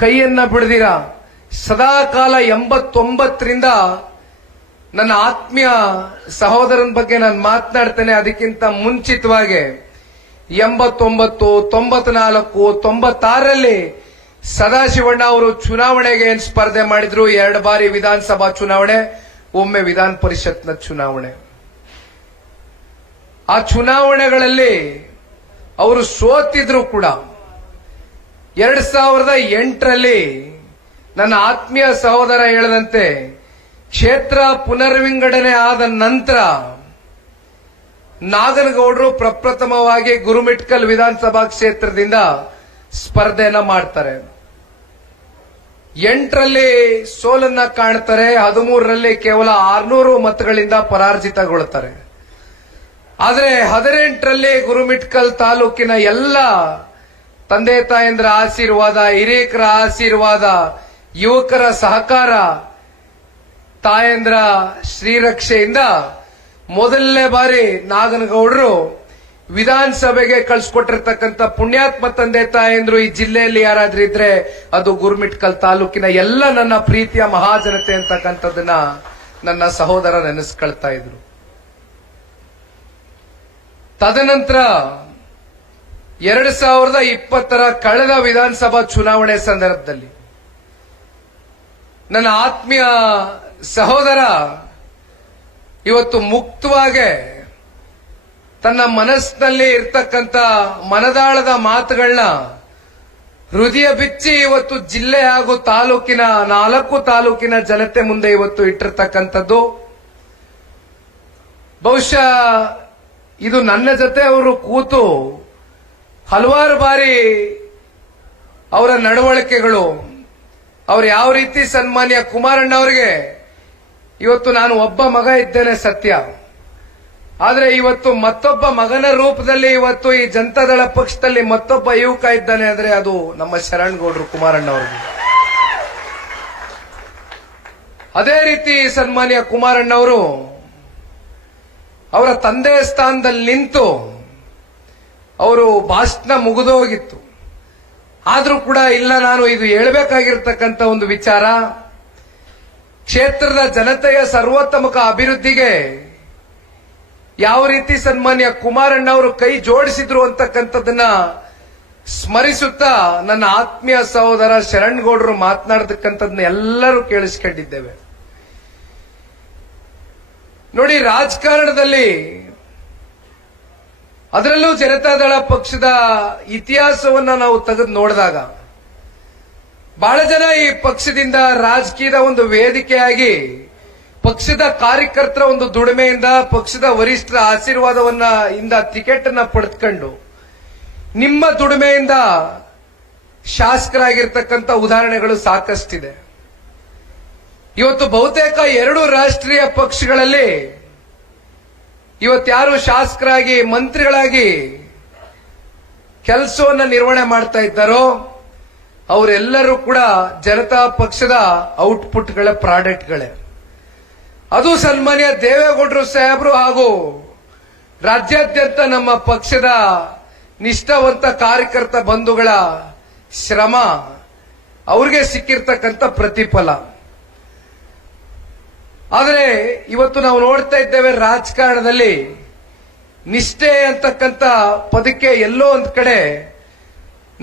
ಕೈಯನ್ನ ಬಿಡದಿರ ಸದಾ ಕಾಲ 89ರಿಂದ ನನ್ನ ಆತ್ಮೀಯ ಸಹೋದರನ ಬಗ್ಗೆ ನಾನು ಮಾತನಾಡ್ತೇನೆ. ಅದಕ್ಕಿಂತ ಮುಂಚಿತವಾಗಿ 89, 94, 96ರಲ್ಲಿ ಸದಾಶಿವಣ್ಣ ಅವರು ಚುನಾವಣೆಗೆ ಏನ್ ಸ್ಪರ್ಧೆ ಮಾಡಿದ್ರು, 2 ಬಾರಿ ವಿಧಾನಸಭಾ ಚುನಾವಣೆ, ಒಮ್ಮೆ ವಿಧಾನ ಪರಿಷತ್ನ ಚುನಾವಣೆ. ಆ ಚುನಾವಣೆಗಳಲ್ಲಿ ಅವರು ಸೋತಿದ್ರು ಕೂಡ 2008ರಲ್ಲಿ ನನ್ನ ಆತ್ಮೀಯ ಸಹೋದರ ಹೇಳದಂತೆ ಕ್ಷೇತ್ರ ಪುನರ್ವಿಂಗಡಣೆ ಆದ ನಂತರ ನಾಗನಗೌಡರು ಪ್ರಪ್ರಥಮವಾಗಿ ಗುರುಮಿಟ್ಕಲ್ ವಿಧಾನಸಭಾ ಕ್ಷೇತ್ರದಿಂದ ಸ್ಪರ್ಧೆಯನ್ನ ಮಾಡ್ತಾರೆ. 8ರಲ್ಲಿ ಸೋಲನ್ನ ಕಾಣ್ತಾರೆ, 13ರಲ್ಲಿ ಕೇವಲ 600 ಮತಗಳಿಂದ ಪರಾಜಿತಗೊಳ್ಳುತ್ತಾರೆ. ಆದರೆ 18ರಲ್ಲಿ ಗುರುಮಿಟ್ಕಲ್ ತಾಲೂಕಿನ ಎಲ್ಲ ತಂದೆ ತಾಯಂದ್ರ ಆಶೀರ್ವಾದ, ಹಿರೇಕರ ಆಶೀರ್ವಾದ, ಯುವಕರ ಸಹಕಾರ, ತಾಯಂದ್ರ ಶ್ರೀರಕ್ಷೆಯಿಂದ ಮೊದಲನೇ ಬಾರಿ ನಾಗನಗೌಡರು ವಿಧಾನಸಭೆಗೆ ಕಳಿಸ್ಕೊಟ್ಟಿರ್ತಕ್ಕಂಥ ಪುಣ್ಯಾತ್ಮ ತಂದೆ ತಾಯಂದ್ರು ಈ ಜಿಲ್ಲೆಯಲ್ಲಿ ಯಾರಾದ್ರೂ ಇದ್ರೆ ಅದು ಗುರುಮಿಟ್ಕಲ್ ತಾಲೂಕಿನ ಎಲ್ಲ ನನ್ನ ಪ್ರೀತಿಯ ಮಹಾಜನತೆ ಅಂತಕ್ಕಂಥದ್ದನ್ನ ನನ್ನ ಸಹೋದರ ನೆನೆಸ್ಕೊಳ್ತಾ ಇದ್ರು. ತದನಂತರ 2020ರ ಕಳೆದ ವಿಧಾನಸಭಾ ಚುನಾವಣೆ ಸಂದರ್ಭದಲ್ಲಿ ನನ್ನ ಆತ್ಮೀಯ ಸಹೋದರ ಇವತ್ತು ಮುಕ್ತವಾಗಿ ತನ್ನ ಮನಸ್ಸಿನಲ್ಲಿ ಇರ್ತಕ್ಕಂಥ ಮನದಾಳದ ಮಾತುಗಳನ್ನ ಹೃದಯ ಬಿಚ್ಚಿ ಇವತ್ತು ಜಿಲ್ಲೆ ಹಾಗೂ ತಾಲೂಕಿನ 4 ತಾಲೂಕಿನ ಜನತೆ ಮುಂದೆ ಇವತ್ತು ಇಟ್ಟಿರ್ತಕ್ಕಂಥದ್ದು. ಬಹುಶಃ ಇದು ನನ್ನ ಜೊತೆ ಅವರು ಕೂತು ಹಲವಾರು ಬಾರಿ ಅವರ ನಡವಳಿಕೆಗಳು, ಅವ್ರು ಯಾವ ರೀತಿ ಸನ್ಮಾನ್ಯ ಕುಮಾರಣ್ಣ ಅವರಿಗೆ ಇವತ್ತು ನಾನು ಒಬ್ಬ ಮಗ ಇದ್ದೇನೆ ಸತ್ಯ, ಆದ್ರೆ ಇವತ್ತು ಮತ್ತೊಬ್ಬ ಮಗನ ರೂಪದಲ್ಲಿ ಇವತ್ತು ಈ ಜನತಾದಳ ಪಕ್ಷದಲ್ಲಿ ಮತ್ತೊಬ್ಬ ಯುವಕ ಇದ್ದಾನೆ ಅಂದ್ರೆ ಅದು ನಮ್ಮ ಶರಣಗೌಡರು ಕುಮಾರಣ್ಣ ಅವರಿಗೆ. ಅದೇ ರೀತಿ ಸನ್ಮಾನ್ಯ ಕುಮಾರಣ್ಣ ಅವರು ಅವರ ತಂದೆ ಸ್ಥಾನದಲ್ಲಿ ನಿಂತು ಅವರು ಭಾಷಣ ಮುಗಿದೋಗಿತ್ತು, ಆದ್ರೂ ಕೂಡ ಇಲ್ಲ ನಾನು ಇದು ಹೇಳಬೇಕಾಗಿರ್ತಕ್ಕಂಥ ಒಂದು ವಿಚಾರ, ಕ್ಷೇತ್ರದ ಜನತೆಯ ಸರ್ವೋತ್ತಮಕ ಅಭಿವೃದ್ಧಿಗೆ ಯಾವ ರೀತಿ ಸನ್ಮಾನ್ಯ ಕುಮಾರಣ್ಣ ಅವರು ಕೈ ಜೋಡಿಸಿದ್ರು ಅಂತಕ್ಕಂಥದ್ದನ್ನ ಸ್ಮರಿಸುತ್ತಾ ನನ್ನ ಆತ್ಮೀಯ ಸಹೋದರ ಶರಣಗೌಡರು ಮಾತನಾಡತಕ್ಕಂಥದ್ದನ್ನ ಎಲ್ಲರೂ ಕೇಳಿಸ್ಕೊಂಡಿದ್ದೇವೆ. ನೋಡಿ, ರಾಜಕಾರಣದಲ್ಲಿ ಅದರಲ್ಲೂ ಜನತಾದಳ ಪಕ್ಷದ ಇತಿಹಾಸವನ್ನ ನಾವು ತೆಗೆದು ನೋಡಿದಾಗ ಬಹಳ ಜನ ಈ ಪಕ್ಷದಿಂದ ರಾಜಕೀಯದ ಒಂದು ವೇದಿಕೆಯಾಗಿ ಪಕ್ಷದ ಕಾರ್ಯಕರ್ತರ ಒಂದು ದುಡಿಮೆಯಿಂದ, ಪಕ್ಷದ ವರಿಷ್ಠರ ಆಶೀರ್ವಾದವನ್ನ ಇಂದ ಟಿಕೆಟ್ ಅನ್ನ ಪಡೆದುಕೊಂಡು ನಿಮ್ಮ ದುಡಿಮೆಯಿಂದ ಶಾಸಕರಾಗಿರ್ತಕ್ಕಂಥ ಉದಾಹರಣೆಗಳು ಸಾಕಷ್ಟಿದೆ. ಇವತ್ತು ಬಹುತೇಕ 2 ರಾಷ್ಟ್ರೀಯ ಪಕ್ಷಗಳಲ್ಲಿ ಇವತ್ಯಾರು ಶಾಸಕರಾಗಿ ಮಂತ್ರಿಗಳಾಗಿ ಕೆಲಸವನ್ನ ನಿರ್ವಹಣೆ ಮಾಡ್ತಾ ಇದ್ದಾರೋ ಅವರೆಲ್ಲರೂ ಕೂಡ ಜನತಾ ಪಕ್ಷದ ಔಟ್ಪುಟ್ಗಳ ಪ್ರಾಡಕ್ಟ್ಗಳೇ. ಅದು ಸನ್ಮಾನ್ಯ ದೇವೇಗೌಡರು ಸಾಹೇಬರು ಹಾಗೂ ರಾಜ್ಯಾದ್ಯಂತ ನಮ್ಮ ಪಕ್ಷದ ನಿಷ್ಠಾವಂತ ಕಾರ್ಯಕರ್ತ ಬಂಧುಗಳ ಶ್ರಮ, ಅವ್ರಿಗೆ ಸಿಕ್ಕಿರ್ತಕ್ಕಂಥ ಪ್ರತಿಫಲ. ಆದರೆ ಇವತ್ತು ನಾವು ನೋಡ್ತಾ ಇದ್ದೇವೆ ರಾಜಕಾರಣದಲ್ಲಿ ನಿಷ್ಠೆ ಅಂತಕ್ಕಂಥ ಪದಕ್ಕೆ ಎಲ್ಲೋ ಒಂದ್ ಕಡೆ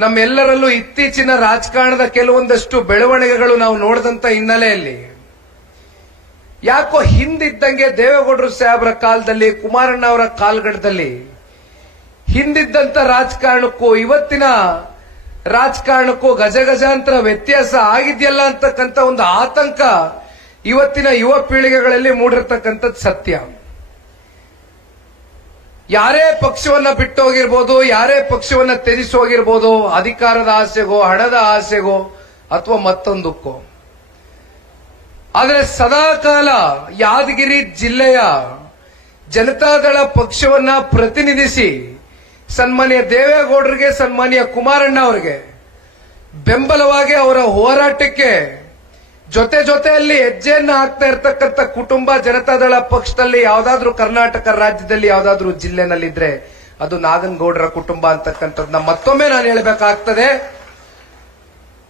ನಮ್ಮೆಲ್ಲರಲ್ಲೂ ಇತ್ತೀಚಿನ ರಾಜಕಾರಣದ ಕೆಲವೊಂದಷ್ಟು ಬೆಳವಣಿಗೆಗಳು ನಾವು ನೋಡಿದಂತ ಹಿನ್ನೆಲೆಯಲ್ಲಿ ಯಾಕೋ ಹಿಂದಿದ್ದಂಗೆ ದೇವೇಗೌಡರು ಸಾಹೇಬರ ಕಾಲದಲ್ಲಿ, ಕುಮಾರಣ್ಣ ಅವರ ಕಾಲಘಟ್ಟದಲ್ಲಿ ಹಿಂದಿದ್ದಂತ ರಾಜಕಾರಣಕ್ಕೂ ಇವತ್ತಿನ ರಾಜಕಾರಣಕ್ಕೂ ಗಜಗಜಾಂತರ ವ್ಯತ್ಯಾಸ ಆಗಿದೆಯಲ್ಲ ಅಂತಕ್ಕಂಥ ಒಂದು ಆತಂಕ ಇವತ್ತಿನ ಯುವ ಪೀಳಿಗೆಗಳಲ್ಲಿ ಮೂಡಿರ್ತಕ್ಕಂಥದ್ದು ಸತ್ಯ. ಯಾರೇ ಪಕ್ಷವನ್ನ ಬಿಟ್ಟು ಹೋಗಿರ್ಬೋದು, ಯಾರೇ ಪಕ್ಷವನ್ನ ತ್ಯಜಿಸಿ ಹೋಗಿರ್ಬೋದು, ಅಧಿಕಾರದ ಆಸೆಗೋ, ಹಣದ ಆಸೆಗೋ ಅಥವಾ ಮತ್ತೊಂದಕ್ಕೋ. ಆದರೆ ಸದಾಕಾಲ ಯಾದಗಿರಿ ಜಿಲ್ಲೆಯ ಜನತಾದಳ ಪಕ್ಷವನ್ನ ಪ್ರತಿನಿಧಿಸಿ ಸನ್ಮಾನ್ಯ ದೇವೇಗೌಡರಿಗೆ, ಸನ್ಮಾನ್ಯ ಕುಮಾರಣ್ಣ ಅವರಿಗೆ ಬೆಂಬಲವಾಗಿ ಅವರ ಹೋರಾಟಕ್ಕೆ ಜೊತೆಯಲ್ಲಿ ಹೆಜ್ಜೆಯನ್ನ ಹಾಕ್ತಾ ಇರ್ತಕ್ಕಂಥ ಕುಟುಂಬ ಜನತಾದಳ ಪಕ್ಷದಲ್ಲಿ ಯಾವ್ದಾದ್ರೂ ಕರ್ನಾಟಕ ರಾಜ್ಯದಲ್ಲಿ ಯಾವ್ದಾದ್ರೂ ಜಿಲ್ಲೆನಲ್ಲಿದ್ರೆ ಅದು ನಾಗನಗೌಡರ ಕುಟುಂಬ ಅಂತಕ್ಕಂಥದ್ದನ್ನ ಮತ್ತೊಮ್ಮೆ ನಾನು ಹೇಳಬೇಕಾಗ್ತದೆ.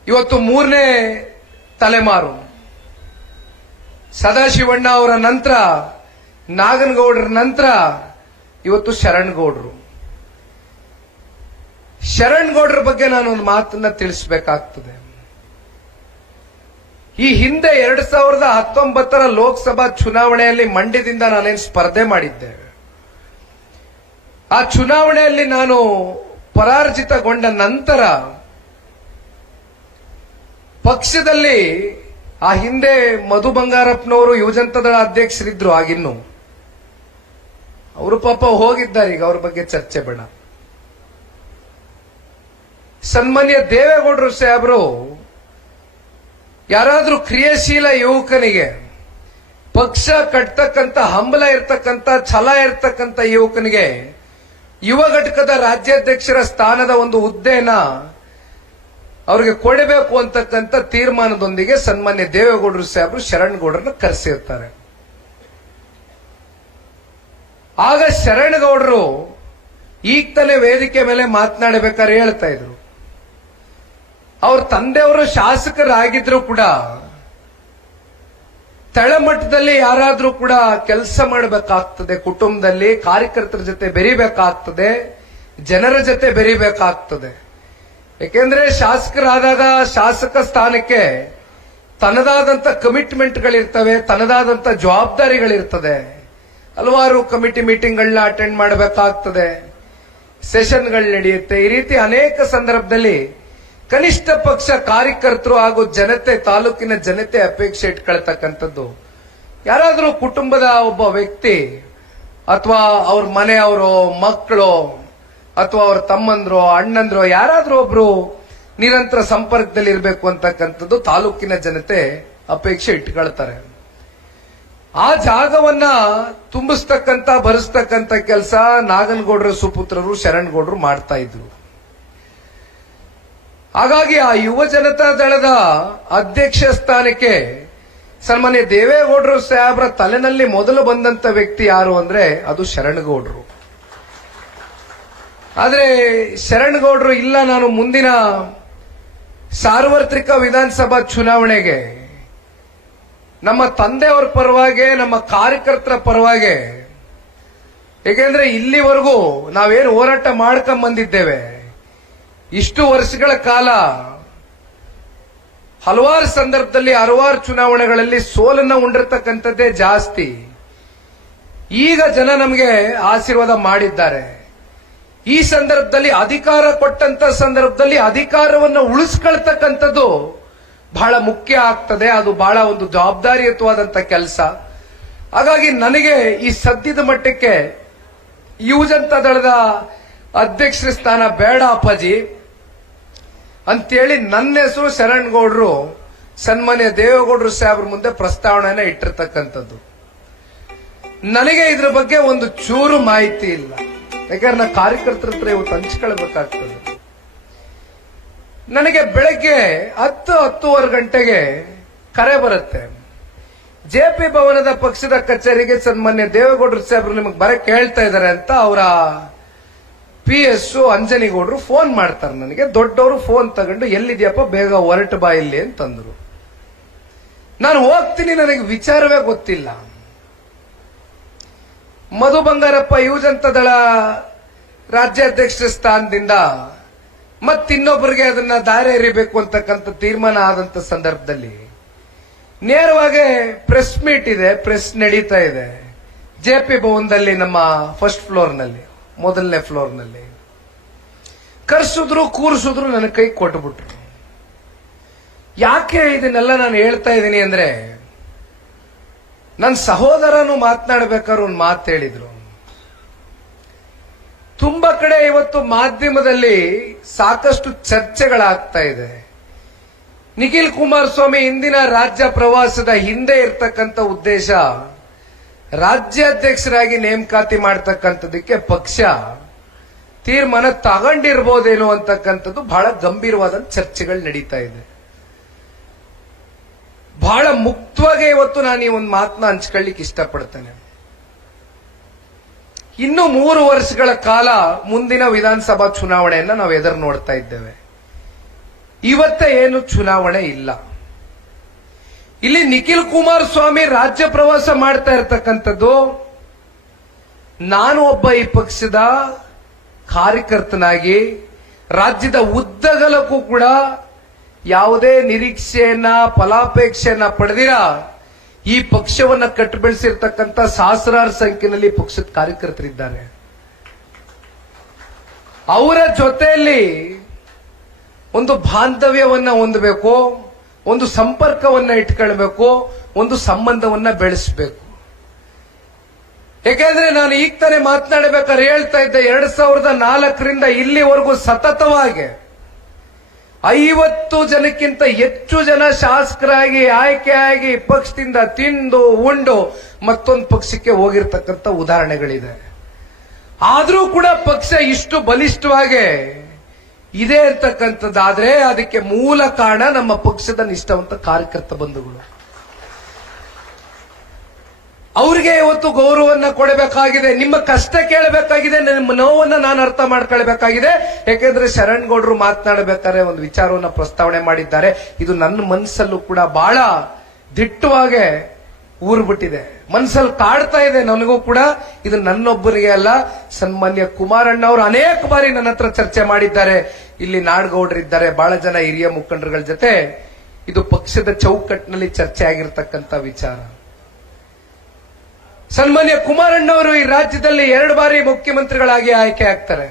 ಇವತ್ತು 3ನೇ ತಲೆಮಾರು. ಸದಾಶಿವಣ್ಣ ಅವರ ನಂತರ, ನಾಗನಗೌಡರ ನಂತರ ಇವತ್ತು ಶರಣಗೌಡರು. ಶರಣಗೌಡರ ಬಗ್ಗೆ ನಾನು ಒಂದು ಮಾತನ್ನ ತಿಳಿಸಬೇಕಾಗ್ತದೆ. ಈ ಹಿಂದೆ 2019ರ ಲೋಕಸಭಾ ಚುನಾವಣೆಯಲ್ಲಿ ಮಂಡ್ಯದಿಂದ ನಾನೇನು ಸ್ಪರ್ಧೆ ಮಾಡಿದ್ದೆ. ಆ ಚುನಾವಣೆಯಲ್ಲಿ ನಾನು ಪರಾಜಿತಗೊಂಡ ನಂತರ ಪಕ್ಷದಲ್ಲಿ ಆ ಹಿಂದೆ ಮಧು ಬಂಗಾರಪ್ಪನವರು ಯುವಜನತಾದಳ ಅಧ್ಯಕ್ಷರಿದ್ರು. ಆಗಿನ್ನು ಅವರು ಪಾಪ ಹೋಗಿದ್ದಾರೆ, ಈಗ ಅವ್ರ ಬಗ್ಗೆ ಚರ್ಚೆ ಬೇಡ. ಸನ್ಮಾನ್ಯ ದೇವೇಗೌಡರು ಸಾಹೇಬರು ಯಾರಾದ್ರೂ ಕ್ರಿಯಾಶೀಲ ಯುವಕನಿಗೆ, ಪಕ್ಷ ಕಟ್ತಕ್ಕಂಥ ಹಂಬಲ ಇರ್ತಕ್ಕಂಥ, ಛಲ ಇರ್ತಕ್ಕಂಥ ಯುವಕನಿಗೆ ಯುವ ಘಟಕದ ರಾಜ್ಯಾಧ್ಯಕ್ಷರ ಸ್ಥಾನದ ಒಂದು ಹುದ್ದೆನ ಅವ್ರಿಗೆ ಕೊಡಬೇಕು ಅಂತಕ್ಕಂಥ ತೀರ್ಮಾನದೊಂದಿಗೆ ಸನ್ಮಾನ್ಯ ದೇವೇಗೌಡರು ಸಾಹೇಬರು ಶರಣಗೌಡರನ್ನ ಕರೆಸಿರ್ತಾರೆ. ಆಗ ಶರಣಗೌಡರು ಈಗ ತಾನೇ ವೇದಿಕೆ ಮೇಲೆ ಮಾತನಾಡಬೇಕಾದ್ರೆ ಹೇಳ್ತಾ ಇದ್ರು, ಅವ್ರ ತಂದೆಯವರು ಶಾಸಕರಾಗಿದ್ರು ಕೂಡ ತಳಮಟ್ಟದಲ್ಲಿ ಯಾರಾದ್ರೂ ಕೂಡ ಕೆಲಸ ಮಾಡಬೇಕಾಗ್ತದೆ, ಕುಟುಂಬದಲ್ಲಿ ಕಾರ್ಯಕರ್ತರ ಜೊತೆ ಬೆರಿಬೇಕಾಗ್ತದೆ, ಜನರ ಜೊತೆ ಬೆರಿಬೇಕಾಗ್ತದೆ. ಯಾಕೆಂದ್ರೆ ಶಾಸಕರಾದಾಗ ಶಾಸಕ ಸ್ಥಾನಕ್ಕೆ ತನ್ನದಾದಂತ ಕಮಿಟ್ಮೆಂಟ್ಗಳಿರ್ತವೆ, ತನ್ನದಾದಂತ ಜವಾಬ್ದಾರಿಗಳಿರ್ತದೆ. ಹಲವಾರು ಕಮಿಟಿ ಮೀಟಿಂಗ್ಗಳನ್ನ ಅಟೆಂಡ್ ಮಾಡಬೇಕಾಗ್ತದೆ, ಸೆಷನ್ಗಳು ನಡೆಯುತ್ತೆ. ಈ ರೀತಿ ಅನೇಕ ಸಂದರ್ಭದಲ್ಲಿ ಕನಿಷ್ಠ ಪಕ್ಷ ಕಾರ್ಯಕರ್ತರು ಹಾಗೂ ಜನತೆ, ತಾಲೂಕಿನ ಜನತೆ ಅಪೇಕ್ಷೆ ಇಟ್ಕೊಳ್ತಕ್ಕಂಥದ್ದು. ಯಾರಾದ್ರೂ ಕುಟುಂಬದ ಒಬ್ಬ ವ್ಯಕ್ತಿ ಅಥವಾ ಅವ್ರ ಮನೆಯವರು, ಮಕ್ಕಳು ಅಥವಾ ಅವ್ರ ತಮ್ಮಂದ್ರು, ಅಣ್ಣಂದ್ರು ಯಾರಾದ್ರೂ ಒಬ್ರು ನಿರಂತರ ಸಂಪರ್ಕದಲ್ಲಿ ಇರಬೇಕು ಅಂತಕ್ಕಂಥದ್ದು ತಾಲೂಕಿನ ಜನತೆ ಅಪೇಕ್ಷೆ ಇಟ್ಕೊಳ್ತಾರೆ. ಆ ಜಾಗವನ್ನ ತುಂಬಿಸ್ತಕ್ಕಂಥ, ಭರಿಸ್ತಕ್ಕಂಥ ಕೆಲಸ ನಾಗನಗೌಡರ ಸುಪುತ್ರರು ಶರಣಗೌಡರು ಮಾಡ್ತಾ ಇದ್ರು. ಹಾಗಾಗಿ ಆ ಯುವ ಜನತಾ ದಳದ ಅಧ್ಯಕ್ಷ ಸ್ಥಾನಕ್ಕೆ ಸನ್ಮಾನ್ಯ ದೇವೇಗೌಡರು ಸಾಹೇಬ್ರ ತಲೆನಲ್ಲಿ ಮೊದಲು ಬಂದಂತ ವ್ಯಕ್ತಿ ಯಾರು ಅಂದ್ರೆ ಅದು ಶರಣಗೌಡರು. ಆದ್ರೆ ಶರಣಗೌಡರು ಇಲ್ಲ, ನಾನು ಮುಂದಿನ ಸಾರ್ವತ್ರಿಕ ವಿಧಾನಸಭಾ ಚುನಾವಣೆಗೆ ನಮ್ಮ ತಂದೆಯವರ ಪರವಾಗಿ, ನಮ್ಮ ಕಾರ್ಯಕರ್ತರ ಪರವಾಗಿ, ಏಕೆಂದ್ರೆ ಇಲ್ಲಿವರೆಗೂ ನಾವೇನು ಹೋರಾಟ ಮಾಡ್ಕೊಂಡ್ ಬಂದಿದ್ದೇವೆ, ಇಷ್ಟು ವರ್ಷಗಳ ಕಾಲ ಹಲವಾರು ಸಂದರ್ಭದಲ್ಲಿ ಹಲವಾರು ಚುನಾವಣೆಗಳಲ್ಲಿ ಸೋಲನ್ನ ಉಂಡಿರ್ತಕ್ಕಂಥದ್ದೇ ಜಾಸ್ತಿ. ಈಗ ಜನ ನಮಗೆ ಆಶೀರ್ವಾದ ಮಾಡಿದ್ದಾರೆ. ಈ ಸಂದರ್ಭದಲ್ಲಿ ಅಧಿಕಾರ ಕೊಟ್ಟಂತ ಸಂದರ್ಭದಲ್ಲಿ ಅಧಿಕಾರವನ್ನು ಉಳಿಸ್ಕೊಳ್ತಕ್ಕಂಥದ್ದು ಬಹಳ ಮುಖ್ಯ ಆಗ್ತದೆ. ಅದು ಬಹಳ ಒಂದು ಜವಾಬ್ದಾರಿಯುತವಾದಂತ ಕೆಲಸ. ಹಾಗಾಗಿ ನನಗೆ ಈ ಸದ್ಯದ ಮಟ್ಟಕ್ಕೆ ಯುವಜನತಾ ದಳದ ಅಧ್ಯಕ್ಷರ ಸ್ಥಾನ ಬೇಡ ಅಪ್ಪಾಜಿ ಅಂತೇಳಿ ನನ್ನ ಹೆಸರು ಶರಣಗೌಡರು ಸನ್ಮಾನ್ಯ ದೇವೇಗೌಡರು ಸಾಹೇಬ್ರ ಮುಂದೆ ಪ್ರಸ್ತಾವನೆಯನ್ನ ಇಟ್ಟಿರ್ತಕ್ಕಂಥದ್ದು. ನನಗೆ ಇದ್ರ ಬಗ್ಗೆ ಒಂದು ಚೂರು ಮಾಹಿತಿ ಇಲ್ಲ. ಯಾಕಂದ್ರೆ ನಾ ಕಾರ್ಯಕರ್ತರ ಹತ್ರ ಇವತ್ತು ಹಂಚ್ಕೊಳ್ಬೇಕಾಗ್ತದೆ. ನನಗೆ ಬೆಳಗ್ಗೆ 10-10:30 ಗಂಟೆಗೆ ಕರೆ ಬರುತ್ತೆ. ಜೆಪಿ ಭವನದ ಪಕ್ಷದ ಕಚೇರಿಗೆ ಸನ್ಮಾನ್ಯ ದೇವೇಗೌಡರು ಸಾಹೇಬ್ರು ನಿಮಗೆ ಬರಕ್ಕೆ ಹೇಳ್ತಾ ಇದ್ದಾರೆ ಅಂತ ಅವರ PS ಅಂಜನಿಗೌಡರು ಫೋನ್ ಮಾಡ್ತಾರೆ ನನಗೆ. ದೊಡ್ಡವರು ಫೋನ್ ತಗೊಂಡು ಎಲ್ಲಿದ್ಯಪ್ಪ, ಬೇಗ ಹೊರಟು ಬಾ ಇಲ್ಲಿ ಅಂತಂದ್ರು. ನಾನು ಹೋಗ್ತೀನಿ, ನನಗೆ ವಿಚಾರವೇ ಗೊತ್ತಿಲ್ಲ. ಮಧು ಬಂಗಾರಪ್ಪ ಯುವಜನತಾ ದಳ ರಾಜ್ಯಾಧ್ಯಕ್ಷ ಸ್ಥಾನದಿಂದ ಮತ್ತಿನ್ನೊಬ್ಬರಿಗೆ ಅದನ್ನ ದಾರಿ ಎರಿಬೇಕು ಅಂತಕ್ಕಂಥ ತೀರ್ಮಾನ ಆದಂತ ಸಂದರ್ಭದಲ್ಲಿ ನೇರವಾಗಿ ಪ್ರೆಸ್ ಮೀಟ್ ಇದೆ, ಪ್ರೆಸ್ ನಡೀತಾ ಇದೆ ಜೆಪಿ ಭವನದಲ್ಲಿ, ನಮ್ಮ ಫಸ್ಟ್ ಫ್ಲೋರ್ನಲ್ಲಿ, ಮೊದಲನೇ ಫ್ಲೋರ್ನಲ್ಲಿ. ಕರ್ಸಿದ್ರು, ಕೂರಿಸಿದ್ರು, ನನ್ನ ಕೈ ಕೊಟ್ಬಿಟ್ರು. ಯಾಕೆ ಇದನ್ನೆಲ್ಲ ನಾನು ಹೇಳ್ತಾ ಇದ್ದೀನಿ ಅಂದ್ರೆ, ನನ್ನ ಸಹೋದರನು ಮಾತನಾಡಬೇಕಾದ್ರೆ ಒಂದು ಮಾತು ಹೇಳಿದ್ರು. ತುಂಬಾ ಕಡೆ ಇವತ್ತು ಮಾಧ್ಯಮದಲ್ಲಿ ಸಾಕಷ್ಟು ಚರ್ಚೆಗಳಾಗ್ತಾ ಇದೆ. ನಿಖಿಲ್ ಕುಮಾರಸ್ವಾಮಿ ಇಂದಿನ ರಾಜ್ಯ ಪ್ರವಾಸದ ಹಿಂದೆ ಇರ್ತಕ್ಕಂಥ ಉದ್ದೇಶ ರಾಜ್ಯಾಧ್ಯಕ್ಷರಾಗಿ ನೇಮಕಾತಿ ಮಾಡ್ತಕ್ಕಂಥದಕ್ಕೆ ಪಕ್ಷ ತೀರ್ಮಾನ ತಗೊಂಡಿರ್ಬೋದೇನೋ ಅಂತಕ್ಕಂಥದ್ದು ಬಹಳ ಗಂಭೀರವಾದ ಚರ್ಚೆಗಳು ನಡೀತಾ ಇದೆ. ಬಹಳ ಮುಕ್ತವಾಗಿ ಇವತ್ತು ನಾನು ಈ ಒಂದು ಮಾತನ್ನ ಹಂಚ್ಕೊಳ್ಳಿಕ್ಕೆ ಇಷ್ಟಪಡ್ತೇನೆ. ಇನ್ನು 3 ವರ್ಷಗಳ ಕಾಲ ಮುಂದಿನ ವಿಧಾನಸಭಾ ಚುನಾವಣೆಯನ್ನ ನಾವು ಎದುರು ನೋಡ್ತಾ ಇದ್ದೇವೆ. ಇವತ್ತೇ ಏನು ಚುನಾವಣೆ ಇಲ್ಲ. ಇಲ್ಲಿ ನಿಖಿಲ್ ಕುಮಾರಸ್ವಾಮಿ ರಾಜ್ಯ ಪ್ರವಾಸ ಮಾಡ್ತಾ ಇರ್ತಕ್ಕಂಥದ್ದು, ನಾನು ಒಬ್ಬ ಈ ಪಕ್ಷದ ಕಾರ್ಯಕರ್ತನಾಗಿ ರಾಜ್ಯದ ಉದ್ದಗಲಕ್ಕೂ ಕೂಡ ಯಾವುದೇ ನಿರೀಕ್ಷೆಯನ್ನ ಫಲಾಪೇಕ್ಷೆಯನ್ನ ಪಡೆದಿರ ಈ ಪಕ್ಷವನ್ನ ಕಟ್ಟು ಬೆಳೆಸಿರ್ತಕ್ಕಂಥ ಸಹಸ್ರಾರು ಸಂಖ್ಯೆಯಲ್ಲಿ ಪಕ್ಷದ ಕಾರ್ಯಕರ್ತರಿದ್ದಾರೆ. ಅವರ ಜೊತೆಯಲ್ಲಿ ಒಂದು ಬಾಂಧವ್ಯವನ್ನ ಹೊಂದಬೇಕು, ಒಂದು ಸಂಪರ್ಕವನ್ನ ಇಟ್ಕೊಳ್ಬೇಕು, ಒಂದು ಸಂಬಂಧವನ್ನ ಬೆಳೆಸಬೇಕು. ಯಾಕೆಂದ್ರೆ ನಾನು ಈಗ ತಾನೇ ಮಾತನಾಡಬೇಕಾದ್ರೆ ಹೇಳ್ತಾ ಇದ್ದೆ, 2004ರಿಂದ ಇಲ್ಲಿವರೆಗೂ ಸತತವಾಗಿ 50 ಜನಕ್ಕಿಂತ ಹೆಚ್ಚು ಜನ ಶಾಸಕರಾಗಿ ಆಯ್ಕೆಯಾಗಿ ಪಕ್ಷದಿಂದ ತಿಂದು ಉಂಡು ಮತ್ತೊಂದು ಪಕ್ಷಕ್ಕೆ ಹೋಗಿರ್ತಕ್ಕಂಥ ಉದಾಹರಣೆಗಳಿದೆ. ಆದ್ರೂ ಕೂಡ ಪಕ್ಷ ಇಷ್ಟು ಬಲಿಷ್ಠವಾಗಿ ಇದೆ ಅಂತಕ್ಕಂಥದ್ದಾದ್ರೆ ಅದಕ್ಕೆ ಮೂಲ ಕಾರಣ ನಮ್ಮ ಪಕ್ಷದ ನಿಷ್ಠಾವಂತ ಕಾರ್ಯಕರ್ತ ಬಂಧುಗಳು. ಅವ್ರಿಗೆ ಇವತ್ತು ಗೌರವನ್ನ ಕೊಡಬೇಕಾಗಿದೆ, ನಿಮ್ಮ ಕಷ್ಟ ಕೇಳಬೇಕಾಗಿದೆ, ನಿಮ್ಮ ನೋವನ್ನ ನಾನು ಅರ್ಥ ಮಾಡ್ಕೊಳ್ಬೇಕಾಗಿದೆ. ಯಾಕೆಂದ್ರೆ ಶರಣ್ ಗೌಡ್ರು ಮಾತನಾಡಬೇಕಾದ್ರೆ ಒಂದು ವಿಚಾರವನ್ನ ಪ್ರಸ್ತಾವನೆ ಮಾಡಿದ್ದಾರೆ, ಇದು ನನ್ನ ಮನಸ್ಸಲ್ಲೂ ಕೂಡ ಬಹಳ ದಿಟ್ಟವಾಗಿ ಊರ್ಬಿಟ್ಟಿದೆ, ಮನಸ್ಸಲ್ಲಿ ಕಾಡ್ತಾ ಇದೆ ನನಗೂ ಕೂಡ. ಇದು ನನ್ನೊಬ್ಬರಿಗೆ ಅಲ್ಲ, ಸನ್ಮಾನ್ಯ ಕುಮಾರಣ್ಣ ಅವರು ಅನೇಕ ಬಾರಿ ನನ್ನ ಹತ್ರ ಚರ್ಚೆ ಮಾಡಿದ್ದಾರೆ. ಇಲ್ಲಿ ನಾಡಗೌಡರಿದ್ದಾರೆ, ಬಹಳ ಜನ ಹಿರಿಯ ಮುಖಂಡರುಗಳ ಜೊತೆ ಇದು ಪಕ್ಷದ ಚೌಕಟ್ಟಿನಲ್ಲಿ ಚರ್ಚೆ ಆಗಿರ್ತಕ್ಕಂಥ ವಿಚಾರ. ಸನ್ಮಾನ್ಯ ಕುಮಾರಣ್ಣ ಅವರು ಈ ರಾಜ್ಯದಲ್ಲಿ 2 ಬಾರಿ ಮುಖ್ಯಮಂತ್ರಿಗಳಾಗಿ ಆಯ್ಕೆ ಆಗ್ತಾರೆ.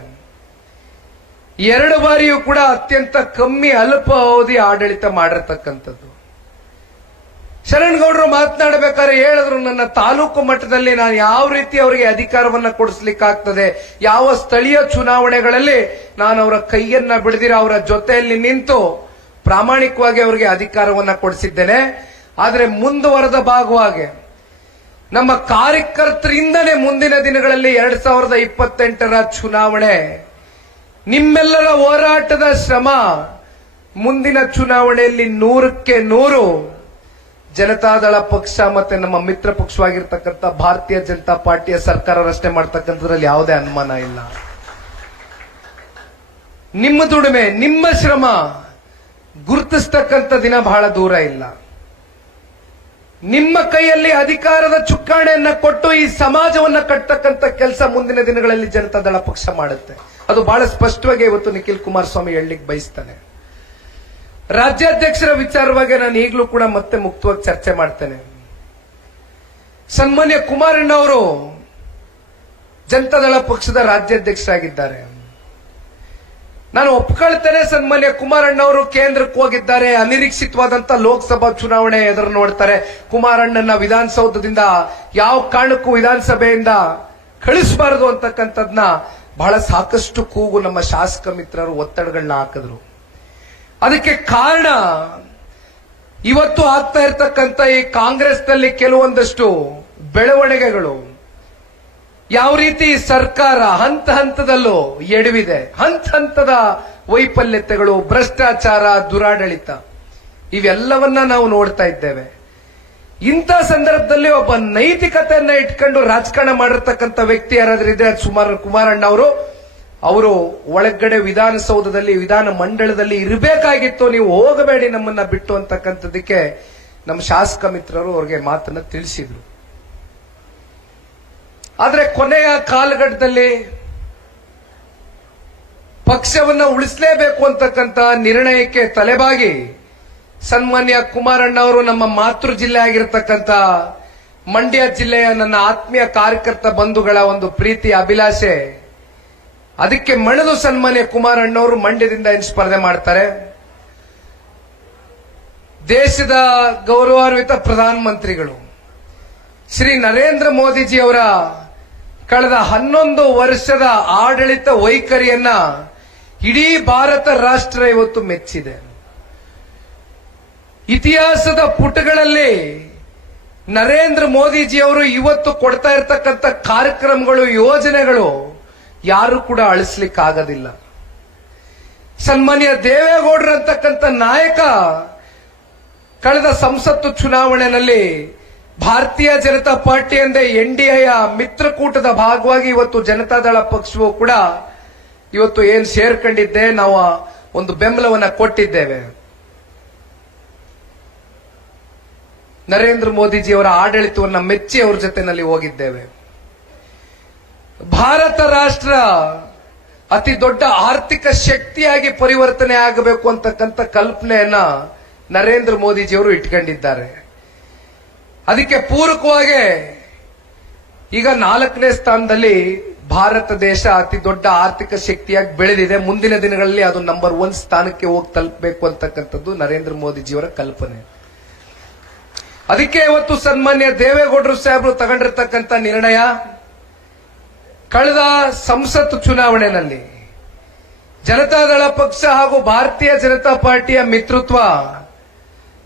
2 ಬಾರಿಯೂ ಕೂಡ ಅತ್ಯಂತ ಕಮ್ಮಿ ಅಲ್ಪ ಅವಧಿ ಆಡಳಿತ ಮಾಡಿರ್ತಕ್ಕಂಥದ್ದು. ಶರಣ್ ಗೌಡರು ಮಾತನಾಡಬೇಕಾದ್ರೆ ಹೇಳಿದ್ರು, ನನ್ನ ತಾಲೂಕು ಮಟ್ಟದಲ್ಲಿ ನಾನು ಯಾವ ರೀತಿ ಅವರಿಗೆ ಅಧಿಕಾರವನ್ನ ಕೊಡಿಸ್ಲಿಕ್ಕಾಗ್ತದೆ, ಯಾವ ಸ್ಥಳೀಯ ಚುನಾವಣೆಗಳಲ್ಲಿ ನಾನು ಅವರ ಕೈಯನ್ನ ಬಿಡದಿರ ಅವರ ಜೊತೆಯಲ್ಲಿ ನಿಂತು ಪ್ರಾಮಾಣಿಕವಾಗಿ ಅವರಿಗೆ ಅಧಿಕಾರವನ್ನ ಕೊಡಿಸಿದ್ದೇನೆ. ಆದ್ರೆ ಮುಂದುವರೆದ ಭಾಗವಾಗಿ ನಮ್ಮ ಕಾರ್ಯಕರ್ತರಿಂದಲೇ ಮುಂದಿನ ದಿನಗಳಲ್ಲಿ 2028ರ ಚುನಾವಣೆ, ನಿಮ್ಮೆಲ್ಲರ ಹೋರಾಟದ ಶ್ರಮ ಮುಂದಿನ ಚುನಾವಣೆಯಲ್ಲಿ 100ಕ್ಕೆ 100 ಜನತಾದಳ ಪಕ್ಷ ಮತ್ತೆ ನಮ್ಮ ಮಿತ್ರ ಪಕ್ಷವಾಗಿರ್ತಕ್ಕಂಥ ಭಾರತೀಯ ಜನತಾ ಪಾರ್ಟಿಯ ಸರ್ಕಾರ ರಚನೆ ಮಾಡ್ತಕ್ಕಂಥದ್ರಲ್ಲಿ ಯಾವುದೇ ಅನುಮಾನ ಇಲ್ಲ. ನಿಮ್ಮ ದುಡಿಮೆ, ನಿಮ್ಮ ಶ್ರಮ ಗುರುತಿಸ್ತಕ್ಕಂಥ ದಿನ ಬಹಳ ದೂರ ಇಲ್ಲ. ನಿಮ್ಮ ಕೈಯಲ್ಲಿ ಅಧಿಕಾರದ ಚುಕ್ಕಾಣಿಯನ್ನ ಕೊಟ್ಟು ಈ ಸಮಾಜವನ್ನ ಕಟ್ಟತಕ್ಕಂಥ ಕೆಲಸ ಮುಂದಿನ ದಿನಗಳಲ್ಲಿ ಜನತಾದಳ ಪಕ್ಷ ಮಾಡುತ್ತೆ. ಅದು ಬಹಳ ಸ್ಪಷ್ಟವಾಗಿ ಇವತ್ತು ನಿಖಿಲ್ ಕುಮಾರಸ್ವಾಮಿ ಹೇಳಲಿಕ್ಕೆ ಬಯಸ್ತಾನೆ. ರಾಜ್ಯಾಧ್ಯಕ್ಷರ ವಿಚಾರವಾಗಿ ನಾನು ಈಗಲೂ ಕೂಡ ಮತ್ತೆ ಮುಕ್ತವಾಗಿ ಚರ್ಚೆ ಮಾಡ್ತೇನೆ. ಸನ್ಮಾನ್ಯ ಕುಮಾರಣ್ಣ ಅವರು ಜನತಾದಳ ಪಕ್ಷದ ರಾಜ್ಯಾಧ್ಯಕ್ಷರಾಗಿದ್ದಾರೆ. ನಾನು ಒಪ್ಕೊಳ್ತೇನೆ, ಸನ್ಮಾನ್ಯ ಕುಮಾರಣ್ಣ ಅವರು ಕೇಂದ್ರಕ್ಕೆ ಹೋಗಿದ್ದಾರೆ, ಅನಿರೀಕ್ಷಿತವಾದಂತ ಲೋಕಸಭಾ ಚುನಾವಣೆ ಎದುರು ನೋಡ್ತಾರೆ. ಕುಮಾರಣ್ಣನ ವಿಧಾನಸೌಧದಿಂದ ಯಾವ ಕಾರಣಕ್ಕೂ ವಿಧಾನಸಭೆಯಿಂದ ಕಳಿಸಬಾರದು ಅಂತಕ್ಕಂಥದ್ನ ಬಹಳ ಸಾಕಷ್ಟು ಕೂಗು ನಮ್ಮ ಶಾಸಕ ಮಿತ್ರರು ಒತ್ತಡಗಳನ್ನ ಹಾಕಿದ್ರು. ಅದಕ್ಕೆ ಕಾರಣ ಇವತ್ತು ಆಗ್ತಾ ಇರ್ತಕ್ಕಂಥ ಈ ಕಾಂಗ್ರೆಸ್ನಲ್ಲಿ ಕೆಲವೊಂದಷ್ಟು ಬೆಳವಣಿಗೆಗಳು, ಯಾವ ರೀತಿ ಸರ್ಕಾರ ಹಂತ ಹಂತದಲ್ಲೂ ಎಡವಿದೆ, ಹಂತ ಹಂತದ ವೈಫಲ್ಯತೆಗಳು, ಭ್ರಷ್ಟಾಚಾರ, ದುರಾಡಳಿತ, ಇವೆಲ್ಲವನ್ನ ನಾವು ನೋಡ್ತಾ ಇದ್ದೇವೆ. ಇಂಥ ಸಂದರ್ಭದಲ್ಲಿ ಒಬ್ಬ ನೈತಿಕತೆಯನ್ನ ಇಟ್ಕೊಂಡು ರಾಜಕಾರಣ ಮಾಡಿರ್ತಕ್ಕಂಥ ವ್ಯಕ್ತಿ ಯಾರಾದ್ರೂ ಇದ್ರೆ ಕುಮಾರಣ್ಣ ಅವರು ಒಳಗಡೆ ವಿಧಾನಸೌಧದಲ್ಲಿ, ವಿಧಾನ ಮಂಡಳದಲ್ಲಿ ಇರಬೇಕಾಗಿತ್ತು. ನೀವು ಹೋಗಬೇಡಿ ನಮ್ಮನ್ನ ಬಿಟ್ಟು ಅಂತಕ್ಕಂಥದಕ್ಕೆ ನಮ್ಮ ಶಾಸಕ ಮಿತ್ರರು ಅವ್ರಿಗೆ ಮಾತನ್ನ ತಿಳಿಸಿದ್ರು. ಆದ್ರೆ ಕೊನೆಯ ಕಾಲಘಟ್ಟದಲ್ಲಿ ಪಕ್ಷವನ್ನ ಉಳಿಸಲೇಬೇಕು ಅಂತಕ್ಕಂಥ ನಿರ್ಣಯಕ್ಕೆ ತಲೆಬಾಗಿ ಸನ್ಮಾನ್ಯ ಕುಮಾರಣ್ಣ ಅವರು ನಮ್ಮ ಮಾತೃ ಜಿಲ್ಲೆ ಆಗಿರತಕ್ಕಂಥ ಮಂಡ್ಯ ಜಿಲ್ಲೆಯ ನನ್ನ ಆತ್ಮೀಯ ಕಾರ್ಯಕರ್ತ ಬಂಧುಗಳ ಒಂದು ಪ್ರೀತಿ ಅಭಿಲಾಷೆ, ಅದಕ್ಕೆ ಮಣಿದು ಸನ್ಮಾನ್ಯ ಕುಮಾರಣ್ಣ ಅವರು ಮಂಡ್ಯದಿಂದ ಏನು ಸ್ಪರ್ಧೆ ಮಾಡ್ತಾರೆ. ದೇಶದ ಗೌರವಾನ್ವಿತ ಪ್ರಧಾನಮಂತ್ರಿಗಳು ಶ್ರೀ ನರೇಂದ್ರ ಮೋದಿಜಿಯವರ ಕಳೆದ 11 ವರ್ಷದ ಆಡಳಿತ ವೈಖರಿಯನ್ನ ಇಡೀ ಭಾರತ ರಾಷ್ಟ್ರ ಇವತ್ತು ಮೆಚ್ಚಿದೆ. ಇತಿಹಾಸದ ಪುಟಗಳಲ್ಲಿ ನರೇಂದ್ರ ಮೋದಿಜಿಯವರು ಇವತ್ತು ಕೊಡ್ತಾ ಇರತಕ್ಕಂಥ ಕಾರ್ಯಕ್ರಮಗಳು, ಯೋಜನೆಗಳು ಯಾರು ಕೂಡ ಅಳಿಸ್ಲಿಕ್ಕಾಗೋದಿಲ್ಲ. ಸನ್ಮಾನ್ಯ ದೇವೇಗೌಡರು ಅಂತಕ್ಕಂಥ ನಾಯಕ ಕಳೆದ ಸಂಸತ್ತು ಚುನಾವಣೆಯಲ್ಲಿ ಭಾರತೀಯ ಜನತಾ ಪಾರ್ಟಿ ಎಂದೇ ಎನ್ಡಿಎಯ ಮಿತ್ರಕೂಟದ ಭಾಗವಾಗಿ ಇವತ್ತು ಜನತಾದಳ ಪಕ್ಷವು ಕೂಡ ಇವತ್ತು ಏನ್ ಸೇರ್ಕೊಂಡಿದ್ದೆ, ನಾವು ಒಂದು ಬೆಂಬಲವನ್ನ ಕೊಟ್ಟಿದ್ದೇವೆ. ನರೇಂದ್ರ ಮೋದಿಜಿಯವರ ಆಡಳಿತವನ್ನ ಮೆಚ್ಚಿ ಅವ್ರ ಜೊತೆನಲ್ಲಿ ಹೋಗಿದ್ದೇವೆ. ಭಾರತ ರಾಷ್ಟ್ರ ಅತಿ ದೊಡ್ಡ ಆರ್ಥಿಕ ಶಕ್ತಿಯಾಗಿ ಪರಿವರ್ತನೆ ಆಗಬೇಕು ಅಂತಕ್ಕಂಥ ಕಲ್ಪನೆಯನ್ನ ನರೇಂದ್ರ ಮೋದಿಜಿಯವರು ಇಟ್ಕೊಂಡಿದ್ದಾರೆ. ಅದಕ್ಕೆ ಪೂರಕವಾಗಿ ಈಗ 4ನೇ ಸ್ಥಾನದಲ್ಲಿ ಭಾರತ ದೇಶ ಅತಿ ದೊಡ್ಡ ಆರ್ಥಿಕ ಶಕ್ತಿಯಾಗಿ ಬೆಳೆದಿದೆ. ಮುಂದಿನ ದಿನಗಳಲ್ಲಿ ಅದು ನಂಬರ್ 1 ಸ್ಥಾನಕ್ಕೆ ಹೋಗಿ ತಲುಪಬೇಕು ಅಂತಕ್ಕಂಥದ್ದು ನರೇಂದ್ರ ಮೋದಿಜಿಯವರ ಕಲ್ಪನೆ. ಅದಕ್ಕೆ ಇವತ್ತು ಸನ್ಮಾನ್ಯ ದೇವೇಗೌಡರು ಸಾಹೇಬರು ತಗೊಂಡಿರ್ತಕ್ಕಂಥ ನಿರ್ಣಯ, ಕಳೆದ ಸಂಸತ್ ಚುನಾವಣೆಯಲ್ಲಿ ಜನತಾದಳ ಪಕ್ಷ ಹಾಗೂ ಭಾರತೀಯ ಜನತಾ ಪಾರ್ಟಿಯ ಮಿತ್ರತ್ವ,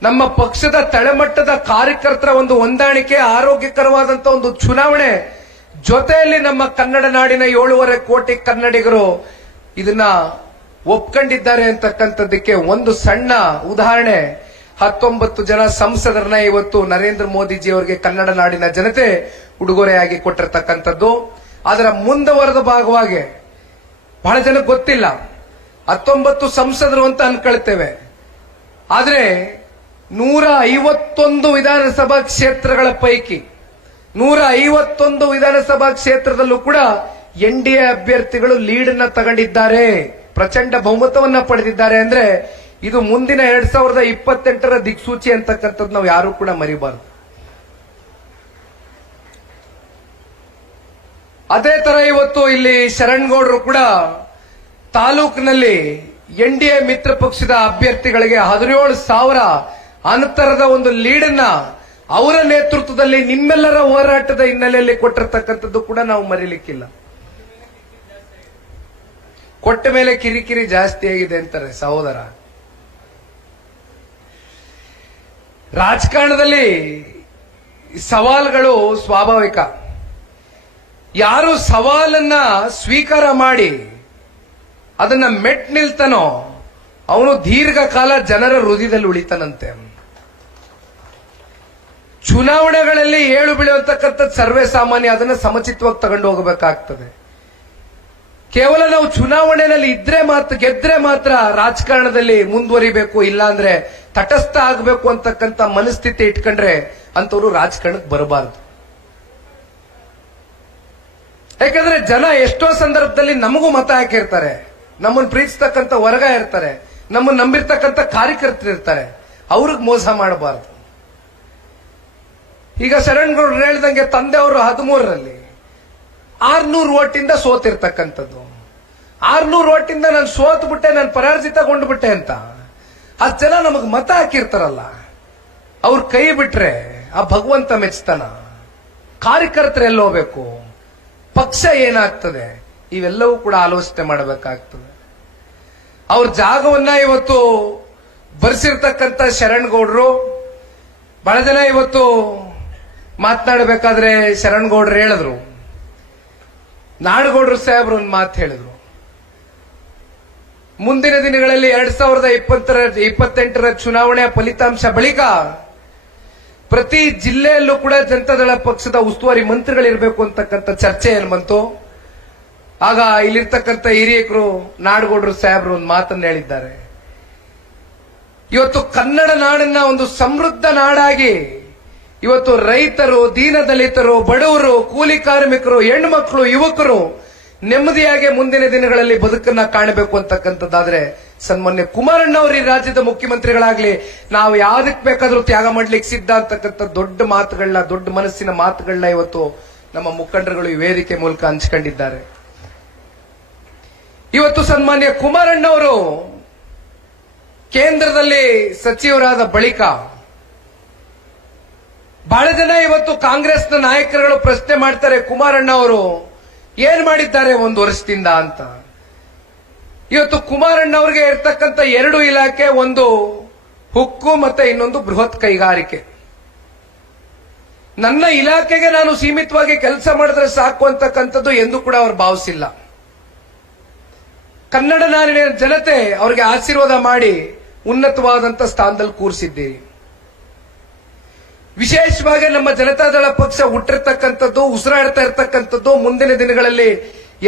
ನಮ್ಮ ಪಕ್ಷದ ತಳಮಟ್ಟದ ಕಾರ್ಯಕರ್ತರ ಒಂದು ಹೊಂದಾಣಿಕೆ, ಆರೋಗ್ಯಕರವಾದಂತಹ ಒಂದು ಚುನಾವಣೆ, ಜೊತೆಯಲ್ಲಿ ನಮ್ಮ ಕನ್ನಡ ನಾಡಿನ 7.5 ಕೋಟಿ ಕನ್ನಡಿಗರು ಇದನ್ನ ಒಪ್ಕೊಂಡಿದ್ದಾರೆ ಅಂತಕ್ಕಂಥದ್ದಕ್ಕೆ ಒಂದು ಸಣ್ಣ ಉದಾಹರಣೆ. 19 ಜನ ಸಂಸದರನ್ನ ಇವತ್ತು ನರೇಂದ್ರ ಮೋದಿಜಿ ಅವರಿಗೆ ಕನ್ನಡ ನಾಡಿನ ಜನತೆ ಉಡುಗೊರೆಯಾಗಿ ಕೊಟ್ಟಿರ್ತಕ್ಕಂಥದ್ದು. ಅದರ ಮುಂದುವರೆದ ಭಾಗವಾಗಿ ಬಹಳ ಜನ ಗೊತ್ತಿಲ್ಲ, 19 ಸಂಸದರು ಅಂತ ಅನ್ಕೊಳ್ತೇವೆ, ಆದ್ರೆ 151 ವಿಧಾನಸಭಾ ಕ್ಷೇತ್ರಗಳ ಪೈಕಿ 151 ವಿಧಾನಸಭಾ ಕ್ಷೇತ್ರದಲ್ಲೂ ಕೂಡ ಎನ್ಡಿಎ ಅಭ್ಯರ್ಥಿಗಳು ಲೀಡ್ ಅನ್ನ ತಗೊಂಡಿದ್ದಾರೆ, ಪ್ರಚಂಡ ಬಹುಮತವನ್ನ ಪಡೆದಿದ್ದಾರೆ. ಅಂದ್ರೆ ಇದು ಮುಂದಿನ 2028ರ ದಿಕ್ಸೂಚಿ ಅಂತಕ್ಕಂಥದ್ದು ನಾವು ಯಾರು ಕೂಡ ಮರಿಬಾರದು. ಅದೇ ತರ ಇವತ್ತು ಇಲ್ಲಿ ಶರಣ್ಗೌಡರು ಕೂಡ ತಾಲೂಕಿನಲ್ಲಿ ಎನ್ಡಿಎ ಮಿತ್ರ ಪಕ್ಷದ ಅಭ್ಯರ್ಥಿಗಳಿಗೆ 17,000 ಅಂತರದ ಒಂದು ಲೀಡನ್ನ ಅವರ ನೇತೃತ್ವದಲ್ಲಿ ನಿಮ್ಮೆಲ್ಲರ ಹೋರಾಟದ ಹಿನ್ನೆಲೆಯಲ್ಲಿ ಕೊಟ್ಟಿರ್ತಕ್ಕಂಥದ್ದು ಕೂಡ ನಾವು ಮರೀಲಿಕ್ಕಿಲ್ಲ. ಕೊಟ್ಟ ಮೇಲೆ ಕಿರಿಕಿರಿ ಜಾಸ್ತಿ ಆಗಿದೆ ಅಂತಾರೆ ಸಹೋದರ. ರಾಜಕಾರಣದಲ್ಲಿ ಸವಾಲುಗಳು ಸ್ವಾಭಾವಿಕ. ಯಾರು ಸವಾಲನ್ನ ಸ್ವೀಕಾರ ಮಾಡಿ ಅದನ್ನ ಮೆಟ್ ನಿಲ್ತಾನೋ ಅವನು ದೀರ್ಘಕಾಲ ಜನರ ಹೃದಯದಲ್ಲಿ ಉಳಿತಾನಂತೆ. ಚುನಾವಣೆಗಳಲ್ಲಿ ಏಳು ಬೀಳುವಂತಕ್ಕಂಥದ್ದು ಸರ್ವೇ ಸಾಮಾನ್ಯ, ಅದನ್ನ ಸಮಚಿತವಾಗಿ ತಗೊಂಡು ಹೋಗಬೇಕಾಗ್ತದೆ. ಕೇವಲ ನಾವು ಚುನಾವಣೆಯಲ್ಲಿ ಇದ್ರೆ ಮಾತ್ರ ಗೆದ್ರೆ ಮಾತ್ರ ರಾಜಕಾರಣದಲ್ಲಿ ಮುಂದುವರಿಬೇಕು, ಇಲ್ಲಾಂದ್ರೆ ತಟಸ್ಥ ಆಗಬೇಕು ಅಂತಕ್ಕಂಥ ಮನಸ್ಥಿತಿ ಇಟ್ಕೊಂಡ್ರೆ ಅಂತವ್ರು ರಾಜಕಾರಣಕ್ಕೆ ಬರಬಾರದು. ಯಾಕಂದ್ರೆ ಜನ ಎಷ್ಟೋ ಸಂದರ್ಭದಲ್ಲಿ ನಮಗೂ ಮತ ಹಾಕಿರ್ತಾರೆ, ನಮ್ಮನ್ನು ಪ್ರೀತಿಸ್ತಕ್ಕಂಥ ವರ್ಗ ಇರ್ತಾರೆ, ನಮ್ಮನ್ನು ನಂಬಿರ್ತಕ್ಕಂಥ ಕಾರ್ಯಕರ್ತರು ಇರ್ತಾರೆ, ಅವ್ರಿಗೆ ಮೋಸ ಮಾಡಬಾರದು. ಈಗ ಶರಣ್ಗೌಡರು ಹೇಳ್ದಂಗೆ ತಂದೆಯವರು 13ರಲ್ಲಿ 600 ಓಟಿಂದ ಸೋತಿರ್ತಕ್ಕಂಥದ್ದು. 600 ಓಟಿಂದ ನಾನು ಸೋತ್ ಬಿಟ್ಟೆ, ನಾನು ಪರಾಜಿತಗೊಂಡು ಬಿಟ್ಟೆ ಅಂತ 10 ಜನ ನಮಗ್ ಮತ ಹಾಕಿರ್ತಾರಲ್ಲ, ಅವ್ರ ಕೈ ಬಿಟ್ರೆ ಆ ಭಗವಂತ ಮೆಚ್ತಾನ? ಕಾರ್ಯಕರ್ತರು ಎಲ್ಲೋಗ್ಬೇಕು, ಪಕ್ಷ ಏನಾಗ್ತದೆ, ಇವೆಲ್ಲವೂ ಕೂಡ ಆಲೋಚನೆ ಮಾಡಬೇಕಾಗ್ತದೆ. ಅವ್ರ ಜಾಗವನ್ನ ಇವತ್ತು ಬರ್ಸಿರ್ತಕ್ಕಂಥ ಶರಣ್ಗೌಡರು ಬಹಳ ಜನ ಇವತ್ತು ಮಾತನಾಡಬೇಕಾದ್ರೆ ಶರಣ್ಗೌಡರು ಹೇಳಿದ್ರು, ನಾಡಗೌಡರು ಸಾಹೇಬ್ರು ಒಂದು ಮಾತು ಹೇಳಿದ್ರು, ಮುಂದಿನ ದಿನಗಳಲ್ಲಿ 2028ರ ಚುನಾವಣೆಯ ಫಲಿತಾಂಶ ಬಳಿಕ ಪ್ರತಿ ಜಿಲ್ಲೆಯಲ್ಲೂ ಕೂಡ ಜನತಾದಳ ಪಕ್ಷದ ಉಸ್ತುವಾರಿ ಮಂತ್ರಿಗಳಿರಬೇಕು ಅಂತಕ್ಕಂಥ ಚರ್ಚೆ ಏನ್ ಬಂತು. ಆಗ ಇಲ್ಲಿರ್ತಕ್ಕಂಥ ಹಿರಿಯಕರು ನಾಡಗೌಡರು ಸಾಹೇಬ್ರು ಒಂದು ಮಾತನ್ನು ಹೇಳಿದ್ದಾರೆ, ಇವತ್ತು ಕನ್ನಡ ನಾಡನ್ನ ಒಂದು ಸಮೃದ್ಧ ನಾಡಾಗಿ ಇವತ್ತು ರೈತರು, ದೀನದಲಿತರು, ಬಡವರು, ಕೂಲಿ ಕಾರ್ಮಿಕರು, ಹೆಣ್ಮಕ್ಳು, ಯುವಕರು ನೆಮ್ಮದಿಯಾಗಿ ಮುಂದಿನ ದಿನಗಳಲ್ಲಿ ಬದುಕನ್ನ ಕಾಣಬೇಕು ಅಂತಕ್ಕಂಥದ್ದಾದ್ರೆ ಸನ್ಮಾನ್ಯ ಕುಮಾರಣ್ಣ ಅವರು ಈ ರಾಜ್ಯದ ಮುಖ್ಯಮಂತ್ರಿಗಳಾಗ್ಲಿ ನಾವು ಯಾವ್ದಕ್ ಬೇಕಾದ್ರೂ ತ್ಯಾಗ ಮಾಡ್ಲಿಕ್ಕೆ ಸಿದ್ಧ ಅಂತಕ್ಕಂಥ ದೊಡ್ಡ ಮಾತುಗಳನ್ನ, ದೊಡ್ಡ ಮನಸ್ಸಿನ ಮಾತುಗಳನ್ನ ಇವತ್ತು ನಮ್ಮ ಮುಖಂಡರುಗಳು ಈ ವೇದಿಕೆ ಮೂಲಕ ಹಂಚ್ಕೊಂಡಿದ್ದಾರೆ. ಇವತ್ತು ಸನ್ಮಾನ್ಯ ಕುಮಾರಣ್ಣ ಅವರು ಕೇಂದ್ರದಲ್ಲಿ ಸಚಿವರಾದ ಬಳಿಕ ಬಹಳ ಜನ ಇವತ್ತು ಕಾಂಗ್ರೆಸ್ನ ನಾಯಕರುಗಳು ಪ್ರಶ್ನೆ ಮಾಡ್ತಾರೆ, ಕುಮಾರಣ್ಣ ಅವರು ಏನ್ ಮಾಡಿದ್ದಾರೆ 1 ವರ್ಷದಿಂದ ಅಂತ. ಇವತ್ತು ಕುಮಾರಣ್ಣ ಅವರಿಗೆ ಇರ್ತಕ್ಕಂಥ 2 ಇಲಾಖೆ, ಒಂದು ಹುಕ್ಕು ಮತ್ತೆ ಇನ್ನೊಂದು ಬೃಹತ್ ಕೈಗಾರಿಕೆ. ನನ್ನ ಇಲಾಖೆಗೆ ನಾನು ಸೀಮಿತವಾಗಿ ಕೆಲಸ ಮಾಡಿದ್ರೆ ಸಾಕು ಅಂತಕ್ಕಂಥದ್ದು ಎಂದು ಕೂಡ ಅವರು ಭಾವಿಸಿಲ್ಲ. ಕನ್ನಡ ನಾಡಿನ ಜನತೆ ಅವರಿಗೆ ಆಶೀರ್ವಾದ ಮಾಡಿ ಉನ್ನತವಾದಂತ ಸ್ಥಾನದಲ್ಲಿ ಕೂರಿಸಿದ್ದೀರಿ. ವಿಶೇಷವಾಗಿ ನಮ್ಮ ಜನತಾದಳ ಪಕ್ಷ ಹುಟ್ಟಿರ್ತಕ್ಕಂಥದ್ದು, ಉಸಿರಾಡ್ತಾ ಇರ್ತಕ್ಕಂಥದ್ದು, ಮುಂದಿನ ದಿನಗಳಲ್ಲಿ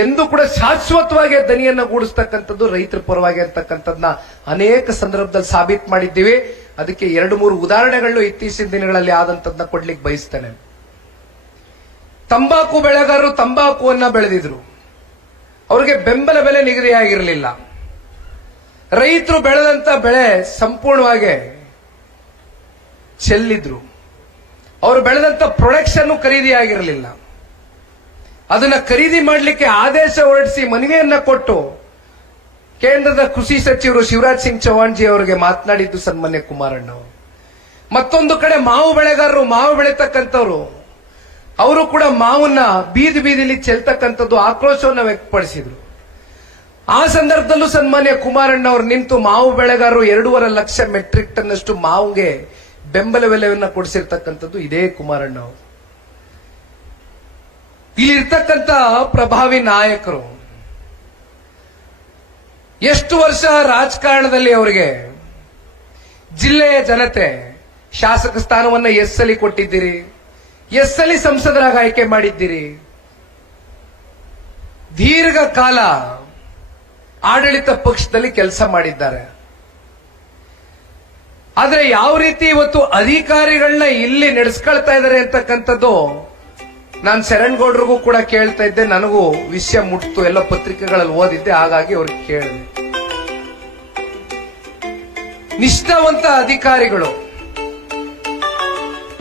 ಎಂದೂ ಕೂಡ ಶಾಶ್ವತವಾಗಿ ದನಿಯನ್ನ ಗೂಡಿಸ್ತಕ್ಕಂಥದ್ದು ರೈತರ ಪರವಾಗಿ ಅಂತಕ್ಕಂಥದ್ದನ್ನ ಅನೇಕ ಸಂದರ್ಭದಲ್ಲಿ ಸಾಬೀತು ಮಾಡಿದ್ದೀವಿ. ಅದಕ್ಕೆ 2-3 ಉದಾಹರಣೆಗಳು ಇತ್ತೀಚಿನ ದಿನಗಳಲ್ಲಿ ಆದಂತದ್ದನ್ನ ಕೊಡ್ಲಿಕ್ಕೆ ಬಯಸ್ತೇನೆ. ತಂಬಾಕು ಬೆಳೆಗಾರರು ತಂಬಾಕುವನ್ನ ಬೆಳೆದಿದ್ರು, ಅವರಿಗೆ ಬೆಂಬಲ ಬೆಲೆ ನಿಗದಿಯಾಗಿರಲಿಲ್ಲ. ರೈತರು ಬೆಳೆದಂತ ಬೆಳೆ ಸಂಪೂರ್ಣವಾಗಿ ಚೆಲ್ಲಿದ್ರು. ಅವರು ಬೆಳೆದಂತ ಪ್ರೊಡಕ್ಷನ್ ಖರೀದಿ ಆಗಿರಲಿಲ್ಲ. ಅದನ್ನ ಖರೀದಿ ಮಾಡಲಿಕ್ಕೆ ಆದೇಶ ಹೊರಡಿಸಿ ಮನವಿಯನ್ನ ಕೊಟ್ಟು ಕೇಂದ್ರದ ಕೃಷಿ ಸಚಿವರು ಶಿವರಾಜ್ ಸಿಂಗ್ ಚೌಹಾಣ್ ಜಿ ಅವರಿಗೆ ಮಾತನಾಡಿದ್ದು ಸನ್ಮಾನ್ಯ ಕುಮಾರಣ್ಣ ಅವರು. ಮತ್ತೊಂದು ಕಡೆ ಮಾವು ಬೆಳೆಗಾರರು, ಮಾವು ಬೆಳೀತಕ್ಕಂಥವ್ರು, ಅವರು ಕೂಡ ಮಾವನ್ನ ಬೀದಿ ಬೀದಿಲಿ ಚೆಲ್ತಕ್ಕಂಥದ್ದು ಆಕ್ರೋಶವನ್ನು ವ್ಯಕ್ತಪಡಿಸಿದ್ರು. ಆ ಸಂದರ್ಭದಲ್ಲೂ ಸನ್ಮಾನ್ಯ ಕುಮಾರಣ್ಣ ಅವರು ನಿಂತು ಮಾವು ಬೆಳೆಗಾರರು 2.5 ಲಕ್ಷ ಮೆಟ್ರಿಕ್ ಟನ್ ಅಷ್ಟು ಮಾವಿಗೆ ಬೆಂಬಲ ಬೆಲೆಯನ್ನ ಕೊಡಿಸಿರ್ತಕ್ಕಂಥದ್ದು ಇದೇ ಕುಮಾರಣ್ಣ ಅವರು. ಇಲ್ಲಿರ್ತಕ್ಕಂಥ ಪ್ರಭಾವಿ ನಾಯಕರು ಎಷ್ಟು ವರ್ಷ ರಾಜಕಾರಣದಲ್ಲಿ ಅವರಿಗೆ ಜಿಲ್ಲೆಯ ಜನತೆ ಶಾಸಕ ಸ್ಥಾನವನ್ನ ಎಸ್ಸಲಿ ಕೊಟ್ಟಿದ್ದೀರಿ, ಎಸ್ಸಲಿ ಸಂಸದರಾಗಿ ಆಯ್ಕೆ ಮಾಡಿದ್ದೀರಿ. ದೀರ್ಘಕಾಲ ಆಡಳಿತ ಪಕ್ಷದಲ್ಲಿ ಕೆಲಸ ಮಾಡಿದ್ದಾರೆ. ಆದ್ರೆ ಯಾವ ರೀತಿ ಇವತ್ತು ಅಧಿಕಾರಿಗಳನ್ನ ಇಲ್ಲಿ ನಡೆಸ್ಕೊಳ್ತಾ ಇದ್ದಾರೆ ಅಂತಕ್ಕಂಥದ್ದು ನಾನು ಶರಣ್ಗೌಡ್ರಿಗೂ ಕೂಡ ಕೇಳ್ತಾ ಇದ್ದೆ. ನನಗೂ ವಿಷಯ ಮುಟ್ತು, ಎಲ್ಲ ಪತ್ರಿಕೆಗಳಲ್ಲಿ ಓದಿದ್ದೆ, ಹಾಗಾಗಿ ಅವ್ರಿಗೆ ಕೇಳಿದೆ. ನಿಷ್ಠಾವಂತ ಅಧಿಕಾರಿಗಳು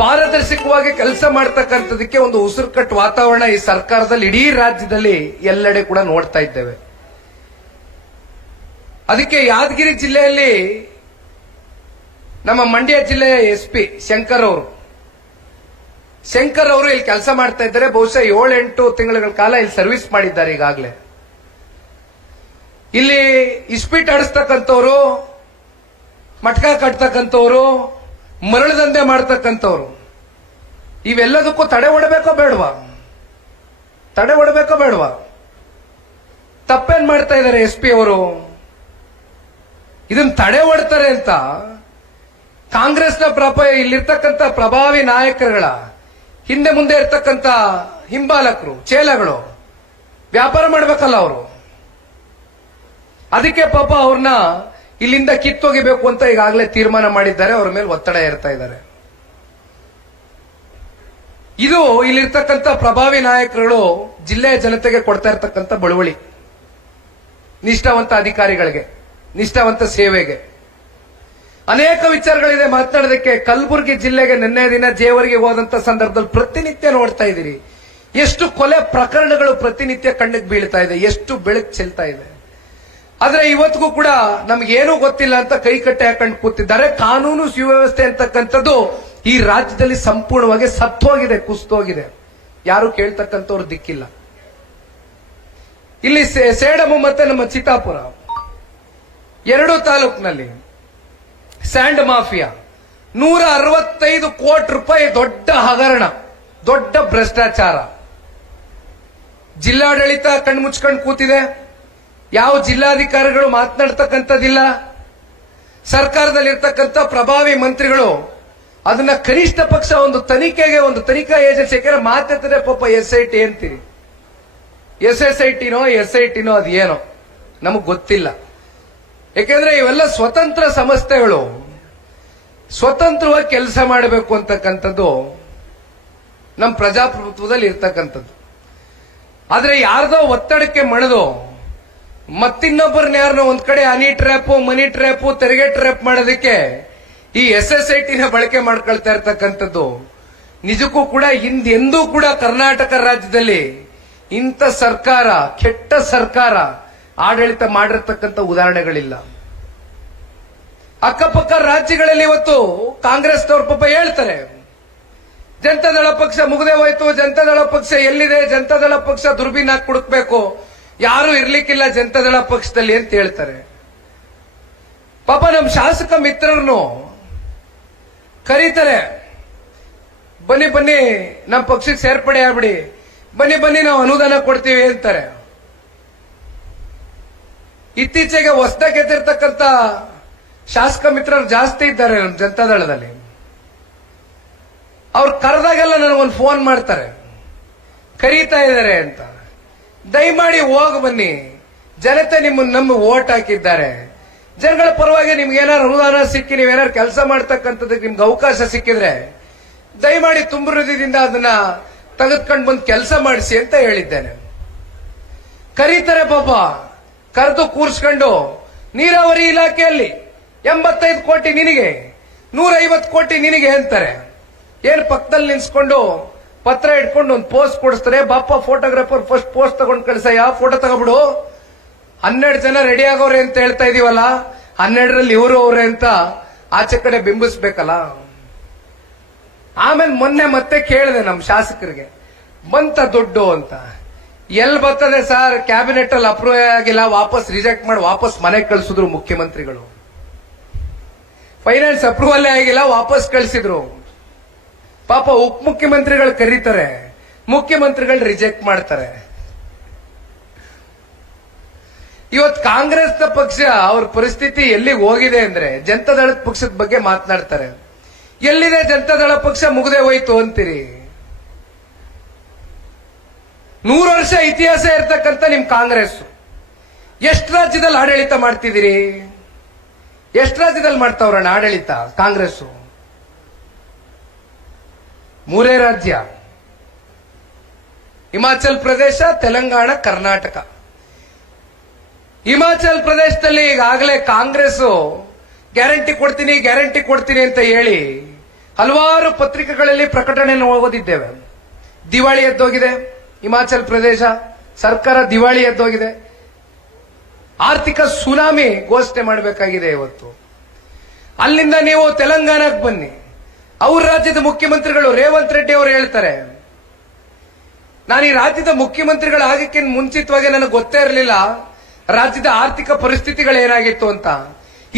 ಪಾರದರ್ಶಕವಾಗಿ ಕೆಲಸ ಮಾಡ್ತಕ್ಕಂಥದಕ್ಕೆ ಒಂದು ಉಸಿರುಕಟ್ಟು ವಾತಾವರಣ ಈ ಸರ್ಕಾರದಲ್ಲಿ ಇಡೀ ರಾಜ್ಯದಲ್ಲಿ ಎಲ್ಲೆಡೆ ಕೂಡ ನೋಡ್ತಾ ಇದ್ದೇವೆ. ಅದಕ್ಕೆ ಯಾದಗಿರಿ ಜಿಲ್ಲೆಯಲ್ಲಿ ನಮ್ಮ ಮಂಡ್ಯ ಜಿಲ್ಲೆಯ SP ಶಂಕರ್ ಅವರು ಇಲ್ಲಿ ಕೆಲಸ ಮಾಡ್ತಾ ಇದ್ದಾರೆ. ಬಹುಶಃ 7-8 ತಿಂಗಳ ಕಾಲ ಇಲ್ಲಿ ಸರ್ವಿಸ್ ಮಾಡಿದ್ದಾರೆ ಈಗಾಗಲೇ. ಇಲ್ಲಿ ಇಸ್ಪೀಟ್ ಆಡಿಸ್ತಕ್ಕಂಥವ್ರು, ಮಟ್ಕ ಕಟ್ತಕ್ಕಂಥವ್ರು, ಮರಳು ದಂಧೆ ಮಾಡ್ತಕ್ಕಂಥವ್ರು, ಇವೆಲ್ಲದಕ್ಕೂ ತಡೆ ಹೊಡಬೇಕೋ ಬೇಡವಾ? ತಪ್ಪೇನ್ ಮಾಡ್ತಾ ಇದ್ದಾರೆ SP ಅವರು? ಇದನ್ನ ತಡೆ ಹೊಡ್ತಾರೆ ಅಂತ ಕಾಂಗ್ರೆಸ್ನ ಇಲ್ಲಿರ್ತಕ್ಕಂಥ ಪ್ರಭಾವಿ ನಾಯಕರುಗಳ ಹಿಂದೆ ಮುಂದೆ ಇರ್ತಕ್ಕಂಥ ಹಿಂಬಾಲಕರು, ಚೇಲಗಳು ವ್ಯಾಪಾರ ಮಾಡ್ಬೇಕಲ್ಲ ಅವರು. ಅದಕ್ಕೆ ಪಾಪ ಅವ್ರನ್ನ ಇಲ್ಲಿಂದ ಕಿತ್ತೊಗಿಬೇಕು ಅಂತ ಈಗಾಗಲೇ ತೀರ್ಮಾನ ಮಾಡಿದ್ದಾರೆ. ಅವ್ರ ಮೇಲೆ ಒತ್ತಡ ಇರ್ತಾ ಇದ್ದಾರೆ. ಇದು ಇಲ್ಲಿರ್ತಕ್ಕಂಥ ಪ್ರಭಾವಿ ನಾಯಕರುಗಳು ಜಿಲ್ಲೆಯ ಜನತೆಗೆ ಕೊಡ್ತಾ ಇರ್ತಕ್ಕಂಥ ಬಳುವಳಿ, ನಿಷ್ಠಾವಂತ ಅಧಿಕಾರಿಗಳಿಗೆ, ನಿಷ್ಠಾವಂತ ಸೇವೆಗೆ. ಅನೇಕ ವಿಚಾರಗಳಿದೆ ಮಾತನಾಡೋದಕ್ಕೆ. ಕಲಬುರಗಿ ಜಿಲ್ಲೆಗೆ ನಿನ್ನೆ ದಿನ ಜೇವರಿಗೆ ಹೋದಂತ ಸಂದರ್ಭದಲ್ಲಿ ಪ್ರತಿನಿತ್ಯ ನೋಡ್ತಾ ಇದ್ದೀರಿ ಎಷ್ಟು ಕೊಲೆ ಪ್ರಕರಣಗಳು ಪ್ರತಿನಿತ್ಯ ಕಣ್ಣಿಗೆ ಬೀಳ್ತಾ ಇದೆ, ಎಷ್ಟು ಬೆಳಕು ಚೆಲ್ತಾ ಇದೆ. ಆದ್ರೆ ಇವತ್ತಿಗೂ ಕೂಡ ನಮ್ಗೇನೂ ಗೊತ್ತಿಲ್ಲ ಅಂತ ಕೈ ಕಟ್ಟೆ ಹಾಕೊಂಡು ಕೂತಿದ್ದಾರೆ. ಕಾನೂನು ಸುವ್ಯವಸ್ಥೆ ಅಂತಕ್ಕಂಥದ್ದು ಈ ರಾಜ್ಯದಲ್ಲಿ ಸಂಪೂರ್ಣವಾಗಿ ಸತ್ತೋಗಿದೆ, ಕುಸ್ತೋಗಿದೆ. ಯಾರು ಕೇಳ್ತಕ್ಕಂಥವ್ರು ದಿಕ್ಕಿಲ್ಲ. ಇಲ್ಲಿ ಸೇಡಮು ಮತ್ತೆ ನಮ್ಮ ಚಿತ್ತಾಪುರ 2 ತಾಲೂಕಿನಲ್ಲಿ ಸ್ಯಾಂಡ್ ಮಾಫಿಯಾ 165 ಕೋಟಿ ರೂಪಾಯಿ ದೊಡ್ಡ ಹಗರಣ, ದೊಡ್ಡ ಭ್ರಷ್ಟಾಚಾರ. ಜಿಲ್ಲಾಡಳಿತ ಕಣ್ಮುಚ್ಕೊಂಡು ಕೂತಿದೆ. ಯಾವ ಜಿಲ್ಲಾಧಿಕಾರಿಗಳು ಮಾತನಾಡ್ತಕ್ಕಂಥದ್ದಿಲ್ಲ. ಸರ್ಕಾರದಲ್ಲಿರ್ತಕ್ಕಂಥ ಪ್ರಭಾವಿ ಮಂತ್ರಿಗಳು ಅದನ್ನ ಕನಿಷ್ಠ ಪಕ್ಷ ಒಂದು ತನಿಖೆಗೆ, ಒಂದು ತನಿಖಾ ಏಜೆನ್ಸಿ ಮಾತಾಡ್ತಾರೆ. ಪಾಪ SIT ಅಂತೀರಿ, SSITನೋ SITನೋ ಅದು ಏನೋ ನಮಗ್ ಗೊತ್ತಿಲ್ಲ. ಯಾಕೆಂದ್ರೆ ಇವೆಲ್ಲ ಸ್ವತಂತ್ರ ಸಂಸ್ಥೆಗಳು, ಸ್ವತಂತ್ರವಾಗಿ ಕೆಲಸ ಮಾಡಬೇಕು ಅಂತಕ್ಕಂಥದ್ದು ನಮ್ಮ ಪ್ರಜಾಪ್ರಭುತ್ವದಲ್ಲಿ ಇರ್ತಕ್ಕಂಥದ್ದು. ಆದ್ರೆ ಯಾರ್ದೋ ಒತ್ತಡಕ್ಕೆ ಮಣಿದು ಮತ್ತಿನ್ನೊಬ್ಬರನ್ನ ಯಾರನ್ನೋ ಒಂದ್ ಕಡೆ ಹನಿ ಟ್ರ್ಯಾಪು, ಮನಿ ಟ್ರ್ಯಾಪು, ತೆರಿಗೆ ಟ್ರ್ಯಾಪ್ ಮಾಡೋದಕ್ಕೆ ಈ SSITನ ಬಳಕೆ ಮಾಡ್ಕೊಳ್ತಾ ಇರ್ತಕ್ಕಂಥದ್ದು ನಿಜಕ್ಕೂ ಕೂಡ ಎಂದೂ ಕೂಡ ಕರ್ನಾಟಕ ರಾಜ್ಯದಲ್ಲಿ ಇಂಥ ಸರ್ಕಾರ, ಕೆಟ್ಟ ಸರ್ಕಾರ ಆಡಳಿತ ಮಾಡಿರ್ತಕ್ಕಂಥ ಉದಾಹರಣೆಗಳಿಲ್ಲ. ಅಕ್ಕಪಕ್ಕ ರಾಜ್ಯಗಳಲ್ಲಿ ಇವತ್ತು ಕಾಂಗ್ರೆಸ್ನವ್ರ ಪಾಪ ಹೇಳ್ತಾರೆ, ಜನತಾದಳ ಪಕ್ಷ ಮುಗದೆ ಹೋಯ್ತು, ಜನತಾದಳ ಪಕ್ಷ ಎಲ್ಲಿದೆ, ಜನತಾದಳ ಪಕ್ಷ ದುರ್ಬೀನ್ ಹಾಕಿ ಹುಡುಕ್ಬೇಕು, ಯಾರು ಇರ್ಲಿಕ್ಕಿಲ್ಲ ಜನತಾದಳ ಪಕ್ಷದಲ್ಲಿ ಅಂತ ಹೇಳ್ತಾರೆ. ಪಾಪ ನಮ್ಮ ಶಾಸಕ ಮಿತ್ರರನ್ನು ಕರೀತಾರೆ, ಬನ್ನಿ ಬನ್ನಿ ನಮ್ಮ ಪಕ್ಷಕ್ಕೆ ಸೇರ್ಪಡೆ ಆಗ್ಬಿಡಿ, ಬನ್ನಿ ಬನ್ನಿ ನಾವು ಅನುದಾನ ಕೊಡ್ತೀವಿ ಅಂತಾರೆ. ಇತ್ತೀಚೆಗೆ ಹೊಸದಾಗಿ ಗೆದ್ದಿರ್ತಕ್ಕಂಥ ಶಾಸಕ ಮಿತ್ರರು ಜಾಸ್ತಿ ಇದ್ದಾರೆ ನಮ್ಮ ಜನತಾದಳದಲ್ಲಿ. ಅವ್ರು ಕರೆದಾಗೆಲ್ಲ ನನಗೊಂದು ಫೋನ್ ಮಾಡ್ತಾರೆ, ಕರೀತಾ ಇದ್ದಾರೆ ಅಂತ. ದಯಮಾಡಿ ಹೋಗಿ ಬನ್ನಿ. ಜನತೆ ನಮ್ಮ ಓಟ್ ಹಾಕಿದ್ದಾರೆ. ಜನಗಳ ಪರವಾಗಿ ನಿಮ್ಗೆ ಏನಾರು ಅನುದಾನ ಸಿಕ್ಕಿ ನೀವೇನಾರು ಕೆಲಸ ಮಾಡ್ತಕ್ಕಂಥದ್ದಕ್ಕೆ ನಿಮ್ಗೆ ಅವಕಾಶ ಸಿಕ್ಕಿದ್ರೆ ದಯಮಾಡಿ ತುಂಬ ಹೃದಯದಿಂದ ಅದನ್ನ ತೆಗೆದುಕೊಂಡು ಬಂದು ಕೆಲಸ ಮಾಡಿಸಿ ಅಂತ ಹೇಳಿದ್ದೇನೆ. ಕರೀತಾರೆ ಪಾಪ, ಕರೆದು ಕೂರ್ಸ್ಕೊಂಡು ನೀರಾವರಿ ಇಲಾಖೆಯಲ್ಲಿ 85 ಕೋಟಿ ನಿನಗೆ, 150 ಕೋಟಿ ನಿನಗೆ ಅಂತಾರೆ. ಏನ್ ಪಕ್ಕದಲ್ಲಿ ನಿನ್ಸ್ಕೊಂಡು ಪತ್ರ ಇಟ್ಕೊಂಡು ಒಂದು ಪೋಸ್ಟ್ ಕೊಡಿಸ್ತಾರೆ. ಬಾಪ ಫೋಟೋಗ್ರಾಫರ್ ಫಸ್ಟ್ ಪೋಸ್ಟ್ ತಗೊಂಡ್ ಕಳ್ಸಯ್ಯ, ಫೋಟೋ ತಗೊಬಿಡು. 12 ಜನ ರೆಡಿ ಆಗೋರೆ ಅಂತ ಹೇಳ್ತಾ ಇದೀವಲ್ಲ, 12ರಲ್ಲಿ ಇವರು ಅವ್ರೆ ಅಂತ ಆಚೆ ಕಡೆ ಬಿಂಬಿಸ್ಬೇಕಲ್ಲ. ಆಮೇಲೆ ಮೊನ್ನೆ ಮತ್ತೆ ಕೇಳಿದೆ ನಮ್ಮ ಶಾಸಕರಿಗೆ, ಬಂತ ದುಡ್ಡು ಅಂತ. ಎಲ್ಲಿ ಬರ್ತದೆ ಸರ್, ಕ್ಯಾಬಿನೆಟ್ ಅಲ್ಲಿ ಅಪ್ರೂವ್ ಆಗಿಲ್ಲ, ವಾಪಸ್ ರಿಜೆಕ್ಟ್ ಮಾಡಿ ವಾಪಸ್ ಮನೆಗೆ ಕಳಿಸಿದ್ರು ಮುಖ್ಯಮಂತ್ರಿಗಳು. ಫೈನಾನ್ಸ್ ಅಪ್ರೂವಲ್ ಆಗಿಲ್ಲ, ವಾಪಸ್ ಕಳಿಸಿದ್ರು. ಪಾಪ ಉಪಮುಖ್ಯಮಂತ್ರಿಗಳು ಕರೀತಾರೆ, ಮುಖ್ಯಮಂತ್ರಿಗಳು ರಿಜೆಕ್ಟ್ ಮಾಡ್ತಾರೆ. ಇವತ್ತು ಕಾಂಗ್ರೆಸ್ ಪಕ್ಷ ಅವ್ರ ಪರಿಸ್ಥಿತಿ ಎಲ್ಲಿಗೆ ಹೋಗಿದೆ ಅಂದ್ರೆ, ಜನತಾದಳ ಪಕ್ಷದ ಬಗ್ಗೆ ಮಾತನಾಡ್ತಾರೆ. ಎಲ್ಲಿದೆ ಜನತಾದಳ ಪಕ್ಷ, ಮುಗದೆ ಹೋಯ್ತು ಅಂತೀರಿ. 100 ವರ್ಷ ಇತಿಹಾಸ ಇರ್ತಕ್ಕಂಥ ನಿಮ್ ಕಾಂಗ್ರೆಸ್ ಎಷ್ಟು ರಾಜ್ಯದಲ್ಲಿ ಆಡಳಿತ ಮಾಡ್ತಿದ್ದೀರಿ? ಎಷ್ಟು ರಾಜ್ಯದಲ್ಲಿ ಮಾಡ್ತಾವ್ರಣ್ಣ ಆಡಳಿತ ಕಾಂಗ್ರೆಸ್? 3 ರಾಜ್ಯ, ಹಿಮಾಚಲ್ ಪ್ರದೇಶ, ತೆಲಂಗಾಣ, ಕರ್ನಾಟಕ. ಹಿಮಾಚಲ್ ಪ್ರದೇಶದಲ್ಲಿ ಈಗಾಗಲೇ ಕಾಂಗ್ರೆಸ್ ಗ್ಯಾರಂಟಿ ಕೊಡ್ತೀನಿ ಅಂತ ಹೇಳಿ ಹಲವಾರು ಪತ್ರಿಕೆಗಳಲ್ಲಿ ಪ್ರಕಟಣೆಯನ್ನು ಓದಿದ್ದೇವೆ. ದಿವಾಳಿ ಎದ್ದೋಗಿದೆ ಹಿಮಾಚಲ್ ಪ್ರದೇಶ ಸರ್ಕಾರ, ದಿವಾಳಿ ಎದ್ದೋಗಿದೆ. ಆರ್ಥಿಕ ಸುನಾಮಿ ಘೋಷಣೆ ಮಾಡಬೇಕಾಗಿದೆ ಇವತ್ತು. ಅಲ್ಲಿಂದ ನೀವು ತೆಲಂಗಾಣಕ್ಕೆ ಬನ್ನಿ. ಅವ್ರ ರಾಜ್ಯದ ಮುಖ್ಯಮಂತ್ರಿಗಳು ರೇವಂತ್ ರೆಡ್ಡಿ ಅವರು ಹೇಳ್ತಾರೆ, ನಾನು ಈ ರಾಜ್ಯದ ಮುಖ್ಯಮಂತ್ರಿಗಳಾಗಕ್ಕಿಂತ ಮುಂಚಿತವಾಗಿ ನನಗೆ ಗೊತ್ತೇ ಇರಲಿಲ್ಲ ರಾಜ್ಯದ ಆರ್ಥಿಕ ಪರಿಸ್ಥಿತಿಗಳು ಏನಾಗಿತ್ತು ಅಂತ.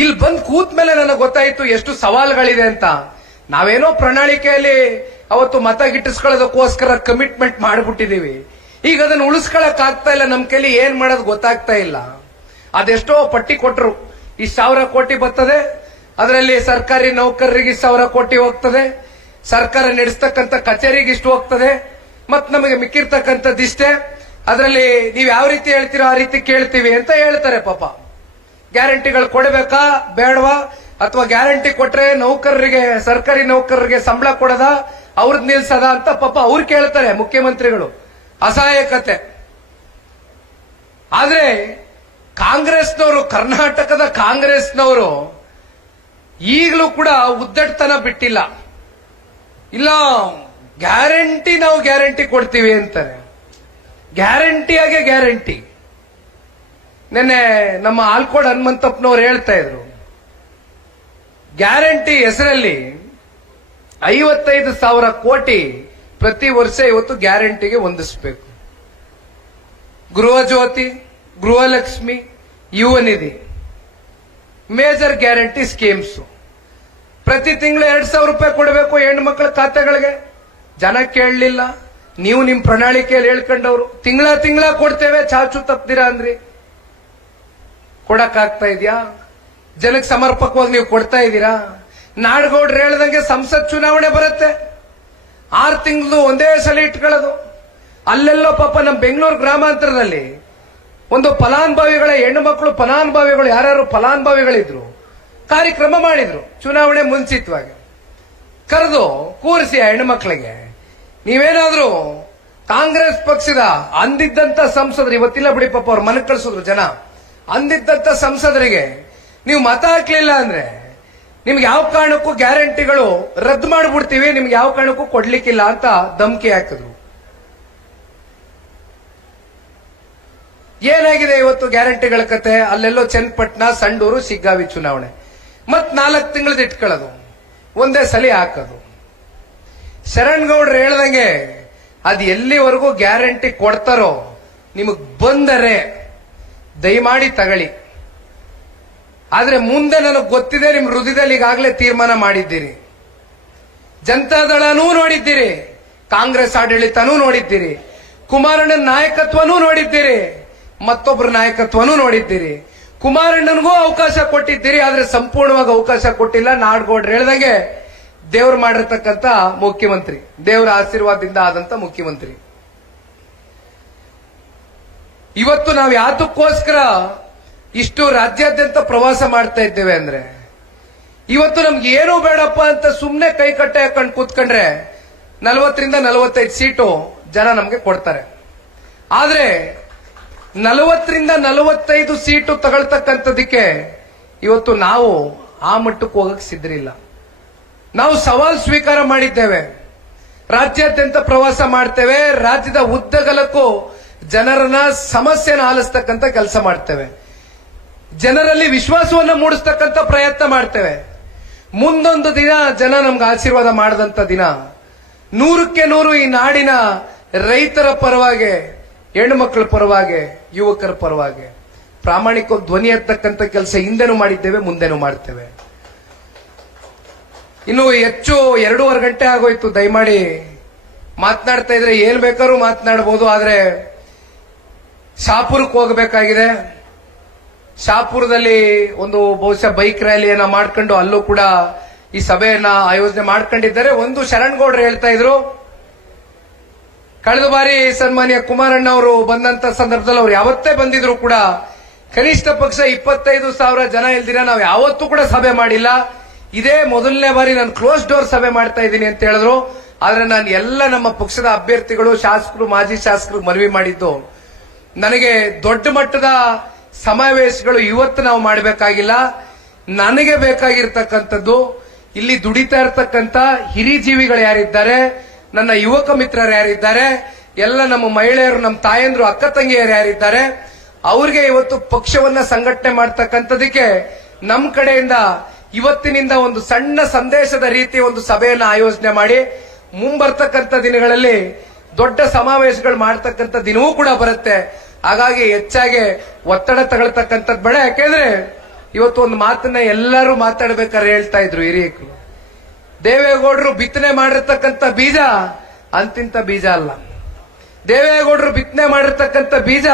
ಇಲ್ಲಿ ಬಂದು ಕೂತ್ ಮೇಲೆ ನನಗೆ ಗೊತ್ತಾಯಿತು ಎಷ್ಟು ಸವಾಲುಗಳಿದೆ ಅಂತ. ನಾವೇನೋ ಪ್ರಣಾಳಿಕೆಯಲ್ಲಿ ಅವತ್ತು ಮತ ಗಿಟ್ಟಿಸ್ಕೊಳ್ಳೋದಕ್ಕೋಸ್ಕರ ಕಮಿಟ್ಮೆಂಟ್ ಮಾಡಿಬಿಟ್ಟಿದೀವಿ. ಈಗ ಅದನ್ನು ಉಳಿಸ್ಕೊಳಕ್ ಆಗ್ತಾ ಇಲ್ಲ, ನಮ್ ಕೈಲಿ ಏನ್ ಮಾಡೋದು ಗೊತ್ತಾಗ್ತಾ ಇಲ್ಲ. ಅದೆಷ್ಟೋ ಪಟ್ಟಿ ಕೊಟ್ಟರು, ಈ 1000 ಕೋಟಿ ಬರ್ತದೆ, ಅದರಲ್ಲಿ ಸರ್ಕಾರಿ ನೌಕರರಿಗೆ 1000 ಕೋಟಿ ಹೋಗ್ತದೆ, ಸರ್ಕಾರ ನಡೆಸ್ತಕ್ಕಂಥ ಕಚೇರಿಗೆ ಇಷ್ಟು ಹೋಗ್ತದೆ, ಮತ್ ನಮಗೆ ಮಿಕ್ಕಿರ್ತಕ್ಕಂಥದ್ದಿಷ್ಟೇ. ಅದರಲ್ಲಿ ನೀವು ಯಾವ ರೀತಿ ಹೇಳ್ತೀರೋ ಆ ರೀತಿ ಕೇಳ್ತೀವಿ ಅಂತ ಹೇಳ್ತಾರೆ. ಪಾಪ ಗ್ಯಾರಂಟಿಗಳು ಕೊಡಬೇಕಾ ಬೇಡವಾ, ಅಥವಾ ಗ್ಯಾರಂಟಿ ಕೊಟ್ರೆ ನೌಕರರಿಗೆ, ಸರ್ಕಾರಿ ನೌಕರರಿಗೆ ಸಂಬಳ ಕೊಡದ, ಅವ್ರದ್ ನಿಲ್ಸದ ಅಂತ ಪಾಪ ಅವ್ರು ಕೇಳ್ತಾರೆ ಮುಖ್ಯಮಂತ್ರಿಗಳು. ಅಸಹಾಯಕತೆ. ಆದ್ರೆ ಕಾಂಗ್ರೆಸ್ನವರು, ಕರ್ನಾಟಕದ ಕಾಂಗ್ರೆಸ್ನವರು ಈಗಲೂ ಕೂಡ ಉದ್ದಟತನ ಬಿಟ್ಟಿಲ್ಲ. ಇಲ್ಲ, ನಾವು ಗ್ಯಾರಂಟಿ ಕೊಡ್ತೀವಿ ಅಂತಾರೆ. ಗ್ಯಾರಂಟಿಯಾಗೆ ಗ್ಯಾರಂಟಿ. ನಿನ್ನೆ ನಮ್ಮ ಆಲ್ಕೋಡ್ ಹನುಮಂತಪ್ಪನವ್ರು ಹೇಳ್ತಾ ಇದ್ರು, ಗ್ಯಾರಂಟಿ ಹೆಸರಲ್ಲಿ 55,000 ಕೋಟಿ ಪ್ರತಿ ವರ್ಷ ಇವತ್ತು ಗ್ಯಾರಂಟಿಗೆ ಹೊಂದಿಸಬೇಕು. ಗೃಹ ಜ್ಯೋತಿ, ಗೃಹಲಕ್ಷ್ಮಿ, ಯುವ ನಿಧಿ, ಮೇಜರ್ ಗ್ಯಾರಂಟಿ ಸ್ಕೀಮ್ಸ್. ಪ್ರತಿ ತಿಂಗಳು 2,000 ರೂಪಾಯಿ ಕೊಡಬೇಕು ಹೆಣ್ಣು ಮಕ್ಕಳ ಖಾತೆಗಳಿಗೆ. ಜನ ಕೇಳಲಿಲ್ಲ, ನೀವು ನಿಮ್ ಪ್ರಣಾಳಿಕೆಯಲ್ಲಿ ಹೇಳ್ಕೊಂಡವ್ರು ತಿಂಗಳ ಕೊಡ್ತೇವೆ, ಚಾಚು ತಪ್ಪಿದಿರಾ ಅಂದ್ರಿ. ಕೊಡಕ್ಕಾಗ್ತಾ ಇದೆಯಾ? ಜನಕ್ಕೆ ಸಮರ್ಪಕವಾಗಿ ನೀವು ಕೊಡ್ತಾ ಇದ್ದೀರಾ? ನಾಡಗೌಡ್ರು ಹೇಳ್ದಂಗೆ ಸಂಸತ್ ಚುನಾವಣೆ ಬರುತ್ತೆ, 6 ತಿಂಗಳು ಒಂದೇ ಸಲ ಇಟ್ಕೊಳ್ಳೋದು. ಅಲ್ಲೆಲ್ಲೋ ಪಾಪ ನಮ್ಮ ಬೆಂಗಳೂರು ಗ್ರಾಮಾಂತರದಲ್ಲಿ ಒಂದು ಫಲಾನುಭವಿಗಳ ಹೆಣ್ಣು ಮಕ್ಕಳು, ಫಲಾನುಭವಿಗಳು ಯಾರ್ಯಾರು ಫಲಾನುಭವಿಗಳಿದ್ರು, ಕಾರ್ಯಕ್ರಮ ಮಾಡಿದ್ರು. ಚುನಾವಣೆ ಮುಂಚಿತವಾಗಿ ಕರೆದು ಕೂರಿಸಿ ಹೆಣ್ಣು ಮಕ್ಕಳಿಗೆ, ನೀವೇನಾದ್ರೂ ಕಾಂಗ್ರೆಸ್ ಪಕ್ಷದ ಅಂದಿದ್ದಂತ ಸಂಸದರು, ಇವತ್ತಿಲ್ಲ ಬಿಡಿ ಪಾಪ ಅವ್ರ ಮನೆ ಕಳಿಸಿದ್ರು ಜನ, ಅಂದಿದ್ದಂತ ಸಂಸದರಿಗೆ ನೀವು ಮತ ಹಾಕ್ಲಿಲ್ಲ ಅಂದ್ರೆ ನಿಮ್ಗೆ ಯಾವ ಕಾರಣಕ್ಕೂ ಗ್ಯಾರಂಟಿಗಳು ರದ್ದು ಮಾಡಿಬಿಡ್ತೀವಿ, ನಿಮ್ಗೆ ಯಾವ ಕಾರಣಕ್ಕೂ ಕೊಡ್ಲಿಕ್ಕಿಲ್ಲ ಅಂತ ಧಮಕಿ ಹಾಕಿದ್ರು. ಏನಾಗಿದೆ ಇವತ್ತು ಗ್ಯಾರಂಟಿಗಳ ಕತೆ? ಅಲ್ಲೆಲ್ಲೋ ಚನ್ನಪಟ್ಟಣ, ಸಂಡೂರು, ಶಿಗ್ಗಾವಿ ಚುನಾವಣೆ, ಮತ್ 4 ತಿಂಗಳದ ಇಟ್ಕೊಳ್ಳೋದು, ಒಂದೇ ಸಲ ಹಾಕೋದು. ಶರಣ್ಗೌಡ್ರು ಹೇಳ್ದಂಗೆ ಅದು ಎಲ್ಲಿವರೆಗೂ ಗ್ಯಾರಂಟಿ ಕೊಡ್ತಾರೋ ನಿಮಗ್ ಬಂದರೆ ದಯಮಾಡಿ ತಗೊಳ್ಳಿ. ಆದ್ರೆ ಮುಂದೆ ನನಗೆ ಗೊತ್ತಿದೆ, ನಿಮ್ ಹೃದಯದಲ್ಲಿ ಈಗಾಗಲೇ ತೀರ್ಮಾನ ಮಾಡಿದ್ದೀರಿ. ಜನತಾದಳನೂ ನೋಡಿದ್ದೀರಿ, ಕಾಂಗ್ರೆಸ್ ಆಡಳಿತನೂ ನೋಡಿದ್ದೀರಿ, ಕುಮಾರಣ್ಣನ ನಾಯಕತ್ವನೂ ನೋಡಿದ್ದೀರಿ, ಮತ್ತೊಬ್ಬರ ನಾಯಕತ್ವನೂ ನೋಡಿದ್ದೀರಿ. ಕುಮಾರಣ್ಣನಿಗೂ ಅವಕಾಶ ಕೊಟ್ಟಿದ್ದೀರಿ, ಆದ್ರೆ ಸಂಪೂರ್ಣವಾಗಿ ಅವಕಾಶ ಕೊಟ್ಟಿಲ್ಲ. ನಾಡಗೌಡ್ರು ಹೇಳ್ದಂಗೆ ದೇವ್ರು ಮಾಡಿರ್ತಕ್ಕಂಥ ಮುಖ್ಯಮಂತ್ರಿ, ದೇವರ ಆಶೀರ್ವಾದದಿಂದ ಆದಂತ ಮುಖ್ಯಮಂತ್ರಿ. ಇವತ್ತು ನಾವು ಯಾತಕ್ಕೋಸ್ಕರ ಇಷ್ಟು ರಾಜ್ಯಾದ್ಯಂತ ಪ್ರವಾಸ ಮಾಡ್ತಾ ಇದ್ದೇವೆ ಅಂದ್ರೆ, ಇವತ್ತು ನಮ್ಗೆ ಏನು ಬೇಡಪ್ಪ ಅಂತ ಸುಮ್ನೆ ಕೈ ಕಟ್ಟೆ ಹಾಕೊಂಡು ಕೂತ್ಕೊಂಡ್ರೆ 40ರಿಂದ 45 ಸೀಟು ಜನ ನಮ್ಗೆ ಕೊಡ್ತಾರೆ. ಆದ್ರೆ 40ರಿಂದ 45 ಸೀಟು ತಗೊಳ್ತಕ್ಕಂಥದಕ್ಕೆ ಇವತ್ತು ನಾವು ಆ ಮಟ್ಟಕ್ಕೆ ಹೋಗಕ್ಕೆ ಸಿದ್ಧರಿಲ್ಲ. ನಾವು ಸವಾಲ್ ಸ್ವೀಕಾರ ಮಾಡಿದ್ದೇವೆ. ರಾಜ್ಯಾದ್ಯಂತ ಪ್ರವಾಸ ಮಾಡ್ತೇವೆ. ರಾಜ್ಯದ ಉದ್ದಗಲಕ್ಕೂ ಜನರನ್ನ ಸಮಸ್ಯೆನ ಆಲಿಸ್ತಕ್ಕಂಥ ಕೆಲಸ ಮಾಡ್ತೇವೆ. ಜನರಲ್ಲಿ ವಿಶ್ವಾಸವನ್ನು ಮೂಡಿಸ್ತಕ್ಕಂಥ ಪ್ರಯತ್ನ ಮಾಡ್ತೇವೆ. ಮುಂದೊಂದು ದಿನ ಜನ ನಮ್ಗೆ ಆಶೀರ್ವಾದ ಮಾಡದಂತ ದಿನ 100ಕ್ಕೆ 100 ಈ ನಾಡಿನ ರೈತರ ಪರವಾಗಿ, ಹೆಣ್ಣುಮಕ್ಕಳ ಪರವಾಗಿ, ಯುವಕರ ಪರವಾಗಿ ಪ್ರಾಮಾಣಿಕ ಧ್ವನಿ ಎತ್ತಕ್ಕಂಥ ಕೆಲಸ ಹಿಂದೆನೂ ಮಾಡಿದ್ದೇವೆ, ಮುಂದೆನೂ ಮಾಡ್ತೇವೆ. ಇನ್ನು ಹೆಚ್ಚು 2.5 ಗಂಟೆ ಆಗೋಯ್ತು. ದಯಮಾಡಿ ಮಾತನಾಡ್ತಾ ಇದ್ರೆ ಏನ್ ಬೇಕಾದ್ರೂ ಮಾತನಾಡಬಹುದು. ಆದ್ರೆ ಶಾಪುರಕ್ಕೆ ಹೋಗಬೇಕಾಗಿದೆ. ಶಾಪುರದಲ್ಲಿ ಒಂದು ಬಹುಶಃ ಬೈಕ್ ರ್ಯಾಲಿಯನ್ನ ಮಾಡ್ಕೊಂಡು ಅಲ್ಲೂ ಕೂಡ ಈ ಸಭೆಯನ್ನ ಆಯೋಜನೆ ಮಾಡ್ಕೊಂಡಿದ್ದಾರೆ. ಒಂದು ಶರಣಗೌಡರು ಹೇಳ್ತಾ ಇದ್ರು, ಕಳೆದ ಬಾರಿ ಸನ್ಮಾನ್ಯ ಕುಮಾರಣ್ಣ ಅವರು ಬಂದಂತ ಸಂದರ್ಭದಲ್ಲಿ ಅವ್ರು ಯಾವತ್ತೇ ಬಂದಿದ್ರು ಕೂಡ ಕನಿಷ್ಠ ಪಕ್ಷ 25,000 ಜನ ಇಲ್ದಿರ ನಾವು ಯಾವತ್ತೂ ಕೂಡ ಸಭೆ ಮಾಡಿಲ್ಲ. ಇದೇ ಮೊದಲನೇ ಬಾರಿ ನಾನು ಕ್ಲೋಸ್ ಡೋರ್ ಸಭೆ ಮಾಡ್ತಾ ಇದ್ದೀನಿ ಅಂತ ಹೇಳಿದ್ರು. ಆದ್ರೆ ನಾನು ಎಲ್ಲ ನಮ್ಮ ಪಕ್ಷದ ಅಭ್ಯರ್ಥಿಗಳು, ಶಾಸಕರು, ಮಾಜಿ ಶಾಸಕರು ಮನವಿ ಮಾಡಿದ್ದು, ನನಗೆ ದೊಡ್ಡ ಮಟ್ಟದ ಸಮಾವೇಶಗಳು ಇವತ್ತು ನಾವು ಮಾಡಬೇಕಾಗಿಲ್ಲ. ನನಗೆ ಬೇಕಾಗಿರ್ತಕ್ಕಂಥದ್ದು ಇಲ್ಲಿ ದುಡಿತಾ ಇರ್ತಕ್ಕಂಥ ಹಿರಿಜೀವಿಗಳು ಯಾರಿದ್ದಾರೆ, ನನ್ನ ಯುವಕ ಮಿತ್ರರು ಯಾರಿದ್ದಾರೆ, ಎಲ್ಲ ನಮ್ಮ ಮಹಿಳೆಯರು, ನಮ್ಮ ತಾಯಂದ್ರು, ಅಕ್ಕ ತಂಗಿಯರು ಯಾರಿದ್ದಾರೆ, ಅವ್ರಿಗೆ ಇವತ್ತು ಪಕ್ಷವನ್ನ ಸಂಘಟನೆ ಮಾಡ್ತಕ್ಕಂಥದಕ್ಕೆ ನಮ್ಮ ಕಡೆಯಿಂದ ಇವತ್ತಿನಿಂದ ಒಂದು ಸಣ್ಣ ಸಂದೇಶದ ರೀತಿ ಒಂದು ಸಭೆಯನ್ನು ಆಯೋಜನೆ ಮಾಡಿ ಮುಂಬರ್ತಕ್ಕಂಥ ದಿನಗಳಲ್ಲಿ ದೊಡ್ಡ ಸಮಾವೇಶಗಳು ಮಾಡ್ತಕ್ಕಂಥ ದಿನವೂ ಕೂಡ ಬರುತ್ತೆ. ಹಾಗಾಗಿ ಹೆಚ್ಚಾಗಿ ಒತ್ತಡ ತಗೊಳ್ತಕ್ಕಂಥದ್ದು ಬೇಡ. ಯಾಕೆಂದ್ರೆ ಇವತ್ತು ಒಂದು ಮಾತನ್ನ ಎಲ್ಲರೂ ಮಾತಾಡ್ಬೇಕಾದ್ರೆ ಹೇಳ್ತಾ ಇದ್ರು ಹಿರಿಯರು, ದೇವೇಗೌಡರು ಬಿತ್ತನೆ ಮಾಡಿರ್ತಕ್ಕಂಥ ಬೀಜ ಅಂತಿಂತ ಬೀಜ ಅಲ್ಲ. ದೇವೇಗೌಡರು ಬಿತ್ತನೆ ಮಾಡಿರ್ತಕ್ಕಂಥ ಬೀಜ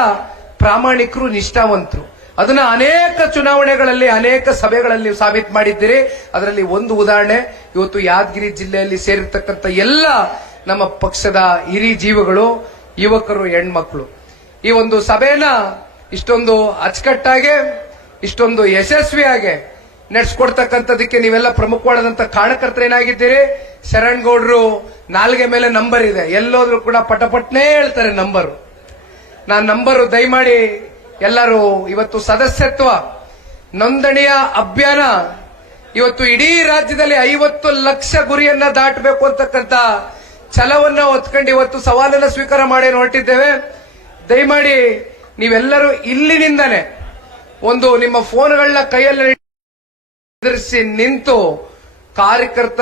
ಪ್ರಾಮಾಣಿಕರು, ನಿಷ್ಠಾವಂತರು. ಅದನ್ನ ಅನೇಕ ಚುನಾವಣೆಗಳಲ್ಲಿ, ಅನೇಕ ಸಭೆಗಳಲ್ಲಿ ಸಾಬೀತು ಮಾಡಿದ್ದೀರಿ. ಅದರಲ್ಲಿ ಒಂದು ಉದಾಹರಣೆ ಇವತ್ತು ಯಾದಗಿರಿ ಜಿಲ್ಲೆಯಲ್ಲಿ ಸೇರಿರ್ತಕ್ಕಂಥ ಎಲ್ಲ ನಮ್ಮ ಪಕ್ಷದ ಹಿರಿ ಜೀವಗಳು, ಯುವಕರು, ಹೆಣ್ಮಕ್ಳು ಈ ಒಂದು ಸಭೆಯನ್ನ ಇಷ್ಟೊಂದು ಅಚ್ಚುಕಟ್ಟಾಗಿ, ಇಷ್ಟೊಂದು ಯಶಸ್ವಿಯಾಗಿ ನಡೆಸ್ಕೊಡ್ತಕ್ಕಂಥದಕ್ಕೆ ನೀವೆಲ್ಲ ಪ್ರಮುಖವಾದಂತ ಕಾರಣಕರ್ತರೇನಾಗಿದ್ದೀರಿ. ಶರಣಗೌಡರು ನಾಲ್ಗೆ ಮೇಲೆ ನಂಬರ್ ಇದೆ, ಎಲ್ಲೋದ್ರೂ ಕೂಡ ಪಟಪಟ್ನೇ ಹೇಳ್ತಾರೆ ನಂಬರು. ನಾನು ನಂಬರು ದಯಮಾಡಿ ಎಲ್ಲರೂ ಇವತ್ತು ಸದಸ್ಯತ್ವ ನೋಂದಣಿಯ ಅಭಿಯಾನ ಇವತ್ತು ಇಡೀ ರಾಜ್ಯದಲ್ಲಿ 50 ಲಕ್ಷ ಗುರಿಯನ್ನ ದಾಟಬೇಕು ಅಂತಕ್ಕಂಥ ಛಲವನ್ನ ಹೊತ್ಕೊಂಡು ಇವತ್ತು ಸವಾಲನ್ನ ಸ್ವೀಕಾರ ಮಾಡಿ ಹೊರಟಿದ್ದೇವೆ. ದಯಮಾಡಿ ನೀವೆಲ್ಲರೂ ಇಲ್ಲಿನಿಂದನೇ ಒಂದು ನಿಮ್ಮ ಫೋನ್ಗಳನ್ನ ಕೈಯಲ್ಲಿ ಎದುರಿಸಿ ನಿಂತು ಕಾರ್ಯಕರ್ತ